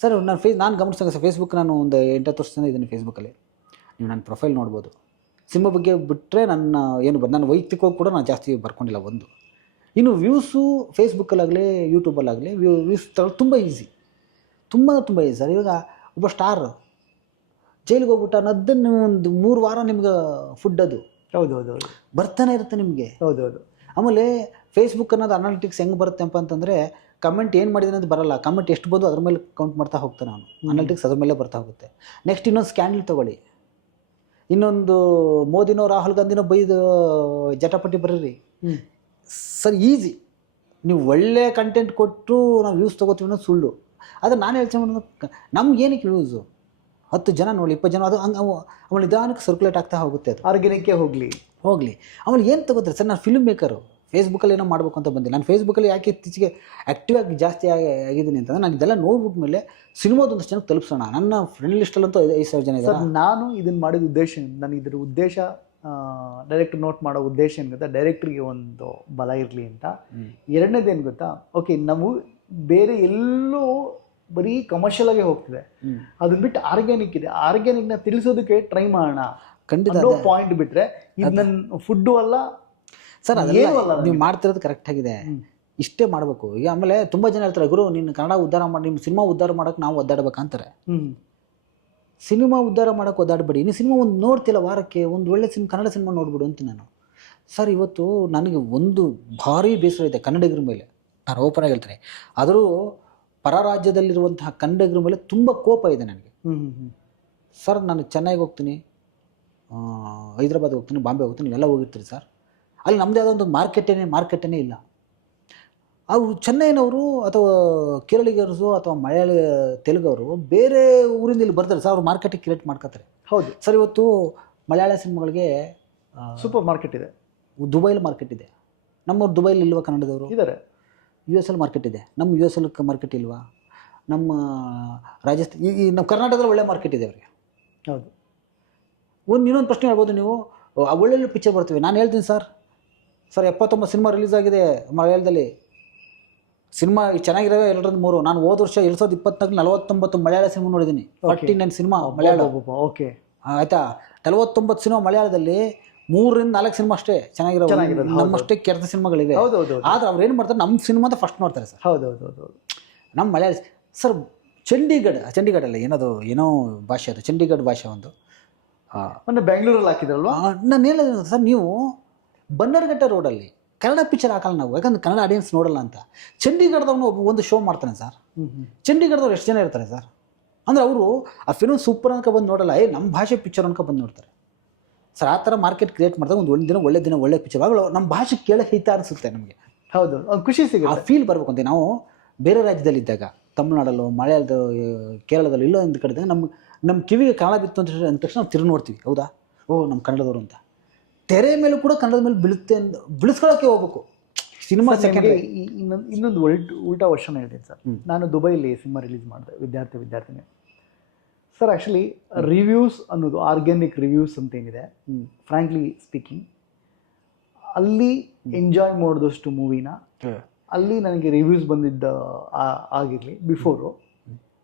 ಸರ್ ನಾನು ಫೇಸ್ ನಾನು ಗಮನಿಸಿದಾಗ ಸರ್ ಫೇಸ್ಬುಕ್ ನಾನು ಒಂದು ಎಂಟತ್ತು ವರ್ಷದಿಂದ ಇದ್ದೀನಿ ಫೇಸ್ಬುಕ್ಕಲ್ಲಿ ನೀವು ನನ್ನ ಪ್ರೊಫೈಲ್ ನೋಡ್ಬೋದು. ಸಿಂಹ ಬಗ್ಗೆ ಬಿಟ್ಟರೆ ನನ್ನ ಏನು ಬರ್ ನಾನು ವೈಯಕ್ತಿಕವಾಗಿ ಕೂಡ ನಾನು ಜಾಸ್ತಿ ಬರ್ಕೊಂಡಿಲ್ಲ ಒಂದು. ಇನ್ನು ವ್ಯೂಸು ಫೇಸ್ಬುಕ್ಕಲ್ಲಾಗಲಿ ಯೂಟ್ಯೂಬಲ್ಲಾಗಲಿ ವ್ಯೂ ವ್ಯೂಸ್ ತಗೊಳ್ಳೋದು ತುಂಬ ಈಸಿ ತುಂಬ ತುಂಬ ಇದೆ ಸರ್. ಇವಾಗ ಒಬ್ಬ ಸ್ಟಾರ್ ಜೈಲಿಗೆ ಹೋಗ್ಬಿಟ್ಟ ಅನ್ನೋದನ್ನು ಒಂದು ಮೂರು ವಾರ ನಿಮ್ಗೆ ಫುಡ್ ಅದು. ಹೌದು ಹೌದು ಹೌದು ಬರ್ತಾನೆ ಇರುತ್ತೆ ನಿಮಗೆ. ಹೌದು ಹೌದು ಆಮೇಲೆ ಫೇಸ್ಬುಕ್ ಅನ್ನೋದು ಅನಾಲಿಟಿಕ್ಸ್ ಹೆಂಗೆ ಬರುತ್ತೆಪ್ಪ ಅಂತಂದರೆ ಕಮೆಂಟ್ ಏನು ಮಾಡಿದೆ ಅಂತ ಬರಲ್ಲ. ಕಮೆಂಟ್ ಎಷ್ಟು ಬಂದು ಅದ್ರ ಮೇಲೆ ಕೌಂಟ್ ಮಾಡ್ತಾ ಹೋಗ್ತಾನೆ ಅವನು ಅನಾಲಿಟಿಕ್ಸ್ ಅದ್ರ ಮೇಲೆ ಬರ್ತಾ ಹೋಗುತ್ತೆ. ನೆಕ್ಸ್ಟ್ ಇನ್ನೊಂದು ಸ್ಕ್ಯಾಂಡಲ್ ತೊಗೊಳ್ಳಿ. ಇನ್ನೊಂದು ಮೋದಿನೋ ರಾಹುಲ್ ಗಾಂಧಿನೋ ಬೈದು ಜಟಾಪಟಿ ಬರೀರಿ. ಸರ್ ಈಸಿ ನೀವು ಒಳ್ಳೆ ಕಂಟೆಂಟ್ ಕೊಟ್ಟು ನಾವು ವ್ಯೂಸ್ ತೊಗೋತೀವಿ ಅನ್ನೋದು ಸುಳ್ಳು. ಆದರೆ ನಾನು ಹೇಳ್ತೀನಿ ನಮ್ಗೆ ಏನಕ್ಕೆ ಯೂಸು ಹತ್ತು ಜನ ನೋಡಿ ಇಪ್ಪತ್ತು ಜನ ಅದು ಹಂಗೆ ಆಮೇಲೆ ನಿಧಾನಕ್ಕೆ ಸರ್ಕ್ಯುಲೇಟ್ ಆಗ್ತಾ ಹೋಗುತ್ತೆ ಅದು. ಆರ್ಗ್ಯಾನಿಕ್ಕೆ ಹೋಗ್ಲಿ. ಹೋಗಲಿ. ಅವನು ಏನು ತಗೋತಾರೆ? ಸರ್ ನಾನು ಫಿಲ್ಮ್ ಮೇಕರು ಫೇಸ್ಬುಕ್ಕಲ್ಲಿ ಏನೋ ಮಾಡಬೇಕು ಅಂತ ಬಂದೆ. ನಾನು ಫೇಸ್ಬುಕ್ಕಲ್ಲಿ ಯಾಕೆ ಇತ್ತೀಚೆಗೆ ಆ್ಯಕ್ಟಿವ್ ಆಗಿ ಜಾಸ್ತಿ ಆಗಿ ಆಗಿದ್ದೀನಿ ಅಂತಂದ್ರೆ ನಾನು ಇದೆಲ್ಲ ನೋಡ್ಬಿಟ್ಟ ಮೇಲೆ ಸಿನಿಮಾದೊಂದಷ್ಟು ಜನಕ್ಕೆ ತಲುಪಿಸೋಣ. ನನ್ನ ಫ್ರೆಂಡ್ ಲಿಸ್ಟಲ್ಲಂತೂ ಐದು ಐದು ಸಾವಿರ ಜನ ಇದ್ದಾರೆ ನಾನು ಇದನ್ನು ಮಾಡಿದ ಉದ್ದೇಶ? ನಾನು ಇದ್ರ ಉದ್ದೇಶ ಡೈರೆಕ್ಟ್ ನೋಟ್ ಮಾಡೋ ಉದ್ದೇಶ ಏನು ಗೊತ್ತಾ? ಡೈರೆಕ್ಟ್ರಿಗೆ ಒಂದು ಬಲ ಇರಲಿ ಅಂತ. ಎರಡನೇದೇನು ಏನು ಗೊತ್ತಾ? ಓಕೆ ನಾವು ಬೇರೆ ಎಲ್ಲೂ ಬರೀ ಕಮರ್ಷಿಯಲ್ ಆಗಿ ಹೋಗ್ತಿದೆ. ಅದನ್ನ ಬಿಟ್ಟು ಆರ್ಗ್ಯಾನಿಕ್ ಇದೆ. ನ ತಿಳಿಸೋದಕ್ಕೆ ಟ್ರೈ ಮಾಡೋಣ ಖಂಡಿತ ಪಾಯಿಂಟ್ ಬಿಟ್ರೆ ಇದು ನನ್ನ ಫುಡ್ಡು ಅಲ್ಲ ಸರ್ ಅಲ್ಲ ನೀವು ಮಾಡ್ತಿರೋದು ಕರೆಕ್ಟ್ ಆಗಿದೆ. ಇಷ್ಟೇ ಮಾಡಬೇಕು. ಈಗ ಆಮೇಲೆ ತುಂಬ ಜನ ಹೇಳ್ತಾರೆ ಗುರು ನಿನ್ನ ಕನ್ನಡ ಉದ್ಧಾರ ಮಾಡಿ ನಿಮ್ಮ ಸಿನಿಮಾ ಉದ್ಧಾರ ಮಾಡೋಕೆ ನಾವು ಒದ್ದಾಡ್ಬೇಕಂತಾರೆ ಸಿನಿಮಾ ಉದ್ಧಾರ ಮಾಡೋಕೆ ಒದ್ದಾಡಬೇಡಿ. ನೀನು ಸಿನಿಮಾ ಒಂದು ನೋಡ್ತಿಲ್ಲ ವಾರಕ್ಕೆ ಒಂದು ಒಳ್ಳೆ ಸಿನಿಮಾ ಕನ್ನಡ ಸಿನಿಮಾ ನೋಡ್ಬಿಡು ಅಂತ ನಾನು. ಸರ್ ಇವತ್ತು ನನಗೆ ಒಂದು ಭಾರಿ ಬೇಸರ ಇದೆ ಕನ್ನಡಿಗರ ಮೇಲೆ. ನಾನು ಓಪನ್ ಆಗಿ ಹೇಳ್ತೀನಿ ಆದರೂ ಪರ ರಾಜ್ಯದಲ್ಲಿರುವಂತಹ ಕನ್ನಡಿಗರ ಮೇಲೆ ತುಂಬ ಕೋಪ ಇದೆ ನನಗೆ. ಸರ್ ನಾನು ಚೆನ್ನೈಗೆ ಹೋಗ್ತೀನಿ. ಹೈದ್ರಾಬಾದ್ ಹೋಗ್ತೀನಿ ಬಾಂಬೆ ಹೋಗ್ತೀನಿ ಎಲ್ಲ ಹೋಗಿರ್ತೀರಿ ಸರ್. ಅಲ್ಲಿ ನಮ್ಮದೇ ಆದ ಒಂದು ಮಾರ್ಕೆಟೇನೇ ಮಾರ್ಕೆಟೇನೇ ಇಲ್ಲ. ಅವರು ಚೆನ್ನೈನವರು ಅಥವಾ ಕೇರಳಿಗರು ಅಥವಾ ಮಲಯಾಳಿ ತೆಲುಗವರು ಬೇರೆ ಊರಿಂದ ಇಲ್ಲಿ ಬರ್ತಾರೆ. ಸರ್ ಅವ್ರು ಮಾರ್ಕೆಟಿಗೆ ಕ್ರಿಯೇಟ್ ಮಾಡ್ಕೋತಾರೆ ಹೌದು. ಸರ್ ಇವತ್ತು ಮಲಯಾಳ ಸಿನಿಮಾಗಳಿಗೆ ಸೂಪರ್ ಮಾರ್ಕೆಟ್ ಇದೆ. ದುಬೈಲಿ ಮಾರ್ಕೆಟ್ ಇದೆ. ನಮ್ಮವ್ರು ದುಬೈಲಿ ಇಲ್ವಾ ಕನ್ನಡದವರು? ಇದ್ದಾರೆ ಯು ಎಸ್ ಎಲ್ ಮಾರ್ಕೆಟ್ ಇದೆ. ನಮ್ಮ ಯು ಎಸ್ ಎಲ್ ಮಾರ್ಕೆಟ್ ಇಲ್ವಾ? ನಮ್ಮ ರಾಜಸ್ಥಾನ ಈ ಈ ನಮ್ಮ ಕರ್ನಾಟಕದಲ್ಲಿ ಒಳ್ಳೆ ಮಾರ್ಕೆಟ್ ಇದೆ ಅವರಿಗೆ. ಹೌದು. ಒಂದು ಇನ್ನೊಂದು ಪ್ರಶ್ನೆ ಹೇಳ್ಬೋದು ನೀವು. ಒಳ್ಳೊಳ್ಳೆ ಪಿಕ್ಚರ್ ಬರ್ತೀವಿ. ನಾನು ಹೇಳ್ತೀನಿ ಸರ್ ಸರ್ ಎಪ್ಪತ್ತೊಂಬತ್ತು ಸಿನಿಮಾ ರಿಲೀಸ್ ಆಗಿದೆ ಮಲಯಾಳದಲ್ಲಿ. ಸಿನಿಮಾ ಚೆನ್ನಾಗಿರೋವೆ ಎರಡರಿಂದ ಮೂರು. ನಾನು ಹೋದ ವರ್ಷ ಎರಡು ಸಾವಿರದ ಇಪ್ಪತ್ನಾಲ್ಕು ನಲವತ್ತೊಂಬತ್ತು ಮಲಯಾಳ ಸಿನಿಮಾ ನೋಡಿದ್ದೀನಿ. Forty nine cinema Malayala. Okay. ಆಯಿತಾ? ನಲವತ್ತೊಂಬತ್ತು ಸಿನಿಮಾ ಮಲಯಾಳದಲ್ಲಿ ಮೂರರಿಂದ ನಾಲ್ಕು ಸಿನಿಮಾ ಅಷ್ಟೇ ಚೆನ್ನಾಗಿರೋ. ನಮ್ಮಷ್ಟೇ ಕೆರೆದ ಸಿನಿಮಾಗಳಿವೆ. ಹೌದು ಹೌದು ಹೌದು. ಆದ್ರೆ ಅವ್ರು ಏನು ಮಾಡ್ತಾರೆ? ನಮ್ಮ ಸಿನಿಮಾ ಅಂತ ಫಸ್ಟ್ ನೋಡ್ತಾರೆ ಸರ್. ಹೌದು ಹೌದು ನಮ್ಮ ಮಲಯಾಳ ಸರ್ ಚಂಡೀಗಢ ಚಂಡೀಗಢಲ್ಲ ಏನದು ಏನೋ ಭಾಷೆ ಅದು ಚಂಡೀಗಢ ಭಾಷೆ ಒಂದು. ಮೊನ್ನೆ ಬೆಂಗಳೂರಲ್ಲಿ ಹಾಕಿದ್ರಲ್ವಾ? ನಾನು ಹೇಳಿದ ಸರ್ ನೀವು ಬನ್ನರ್ಘಟ್ಟ ರೋಡಲ್ಲಿ ಕನ್ನಡ ಪಿಕ್ಚರ್ ಹಾಕಲ್ಲ ನಾವು ಯಾಕಂದ್ರೆ ಕನ್ನಡ ಆಡಿಯನ್ಸ್ ನೋಡಲ್ಲ ಅಂತ. ಚಂಡೀಗಢದವನು ಒಬ್ಬ ಒಂದು ಶೋ ಮಾಡ್ತಾನೆ ಸರ್. ಚಂಡೀಗಢದವ್ರು ಎಷ್ಟು ಜನ ಇರ್ತಾರೆ ಸರ್? ಅಂದ್ರೆ ಅವರು ಆ ಫಿಲ್ಮ್ ಸೂಪರ್ ಅನ್ಕೊ ಬಂದು ನೋಡಲ್ಲ ಏ ನಮ್ಮ ಭಾಷೆ ಪಿಕ್ಚರ್ ಅನ್ಕೊ ಬಂದು ನೋಡ್ತಾರೆ. ಸರ್ ಆ ಥರ ಮಾರ್ಕೆಟ್ ಕ್ರಿಯೇಟ್ ಮಾಡಿದಾಗ ಒಂದು ಒಳ್ಳೆ ದಿನ ಒಳ್ಳೆ ದಿನ ಒಳ್ಳೆ ಪಿಕ್ಚರ್ ಆಗಲು ನಮ್ಮ ಭಾಷೆ ಕೇಳೋ ಹಿತ ಅನಿಸುತ್ತೆ ನಮಗೆ. ಹೌದು ಒಂದು ಖುಷಿ ಆ ಫೀಲ್ ಬರ್ಬೇಕು ಅಂತ ನಾವು ಬೇರೆ ರಾಜ್ಯದಲ್ಲಿದ್ದಾಗ ತಮಿಳ್ನಾಡಲ್ಲೋ ಮಲಯಾಳದ ಕೇರಳದಲ್ಲೋ ಇಲ್ಲೋ ಒಂದು ಕಡಿದಾಗ ನಮ್ಮ ನಮ್ಮ ಕಿವಿಗೆ ಕನ್ನಡ ಬಿತ್ತು ಅಂತ ಅಂದ ತಕ್ಷಣ ನಾವು ತಿರು ನೋಡ್ತೀವಿ. ಹೌದಾ? ಓ ನಮ್ಮ ಕನ್ನಡದವರು ಅಂತ. ತೆರೆ ಮೇಲೂ ಕೂಡ ಕನ್ನಡದ ಮೇಲೆ ಬೀಳುತ್ತೆ ಅಂತ ಬಿಳಿಸ್ಕೊಳ್ಳೋಕ್ಕೆ ಹೋಗ್ಬೇಕು. ಸಿನಿಮಾ ಇನ್ನೊಂದು ಇನ್ನೊಂದು ಉಲ್ಟ್ ಉಲ್ಟಾ ವರ್ಷನ ಹೇಳ್ತೀನಿ ಸರ್. ನಾನು ದುಬೈಲಿ ಸಿನಿಮಾ ರಿಲೀಸ್ ಮಾಡಿದೆ. ವಿದ್ಯಾರ್ಥಿ ವಿದ್ಯಾರ್ಥಿನಿ. ಸರ್ ಆ್ಯಕ್ಚುಲಿ ರಿವ್ಯೂಸ್ ಅನ್ನೋದು ಆರ್ಗ್ಯಾನಿಕ್ ರಿವ್ಯೂಸ್ ಅಂತ ಏನಿದೆ ಫ್ರಾಂಕ್ಲಿ ಸ್ಪೀಕಿಂಗ್ ಅಲ್ಲಿ ಎಂಜಾಯ್ ಮಾಡಿದಷ್ಟು ಮೂವಿನ ಅಲ್ಲಿ ನನಗೆ ರಿವ್ಯೂಸ್ ಬಂದಿದ್ದ ಆಗಿರಲಿ ಬಿಫೋರು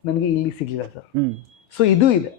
ನನಗೆ ಇಲ್ಲಿ ಸಿಗಲಿಲ್ಲ ಸರ್ ಹ್ಞೂ ಸೊ ಇದು ಇದೆ.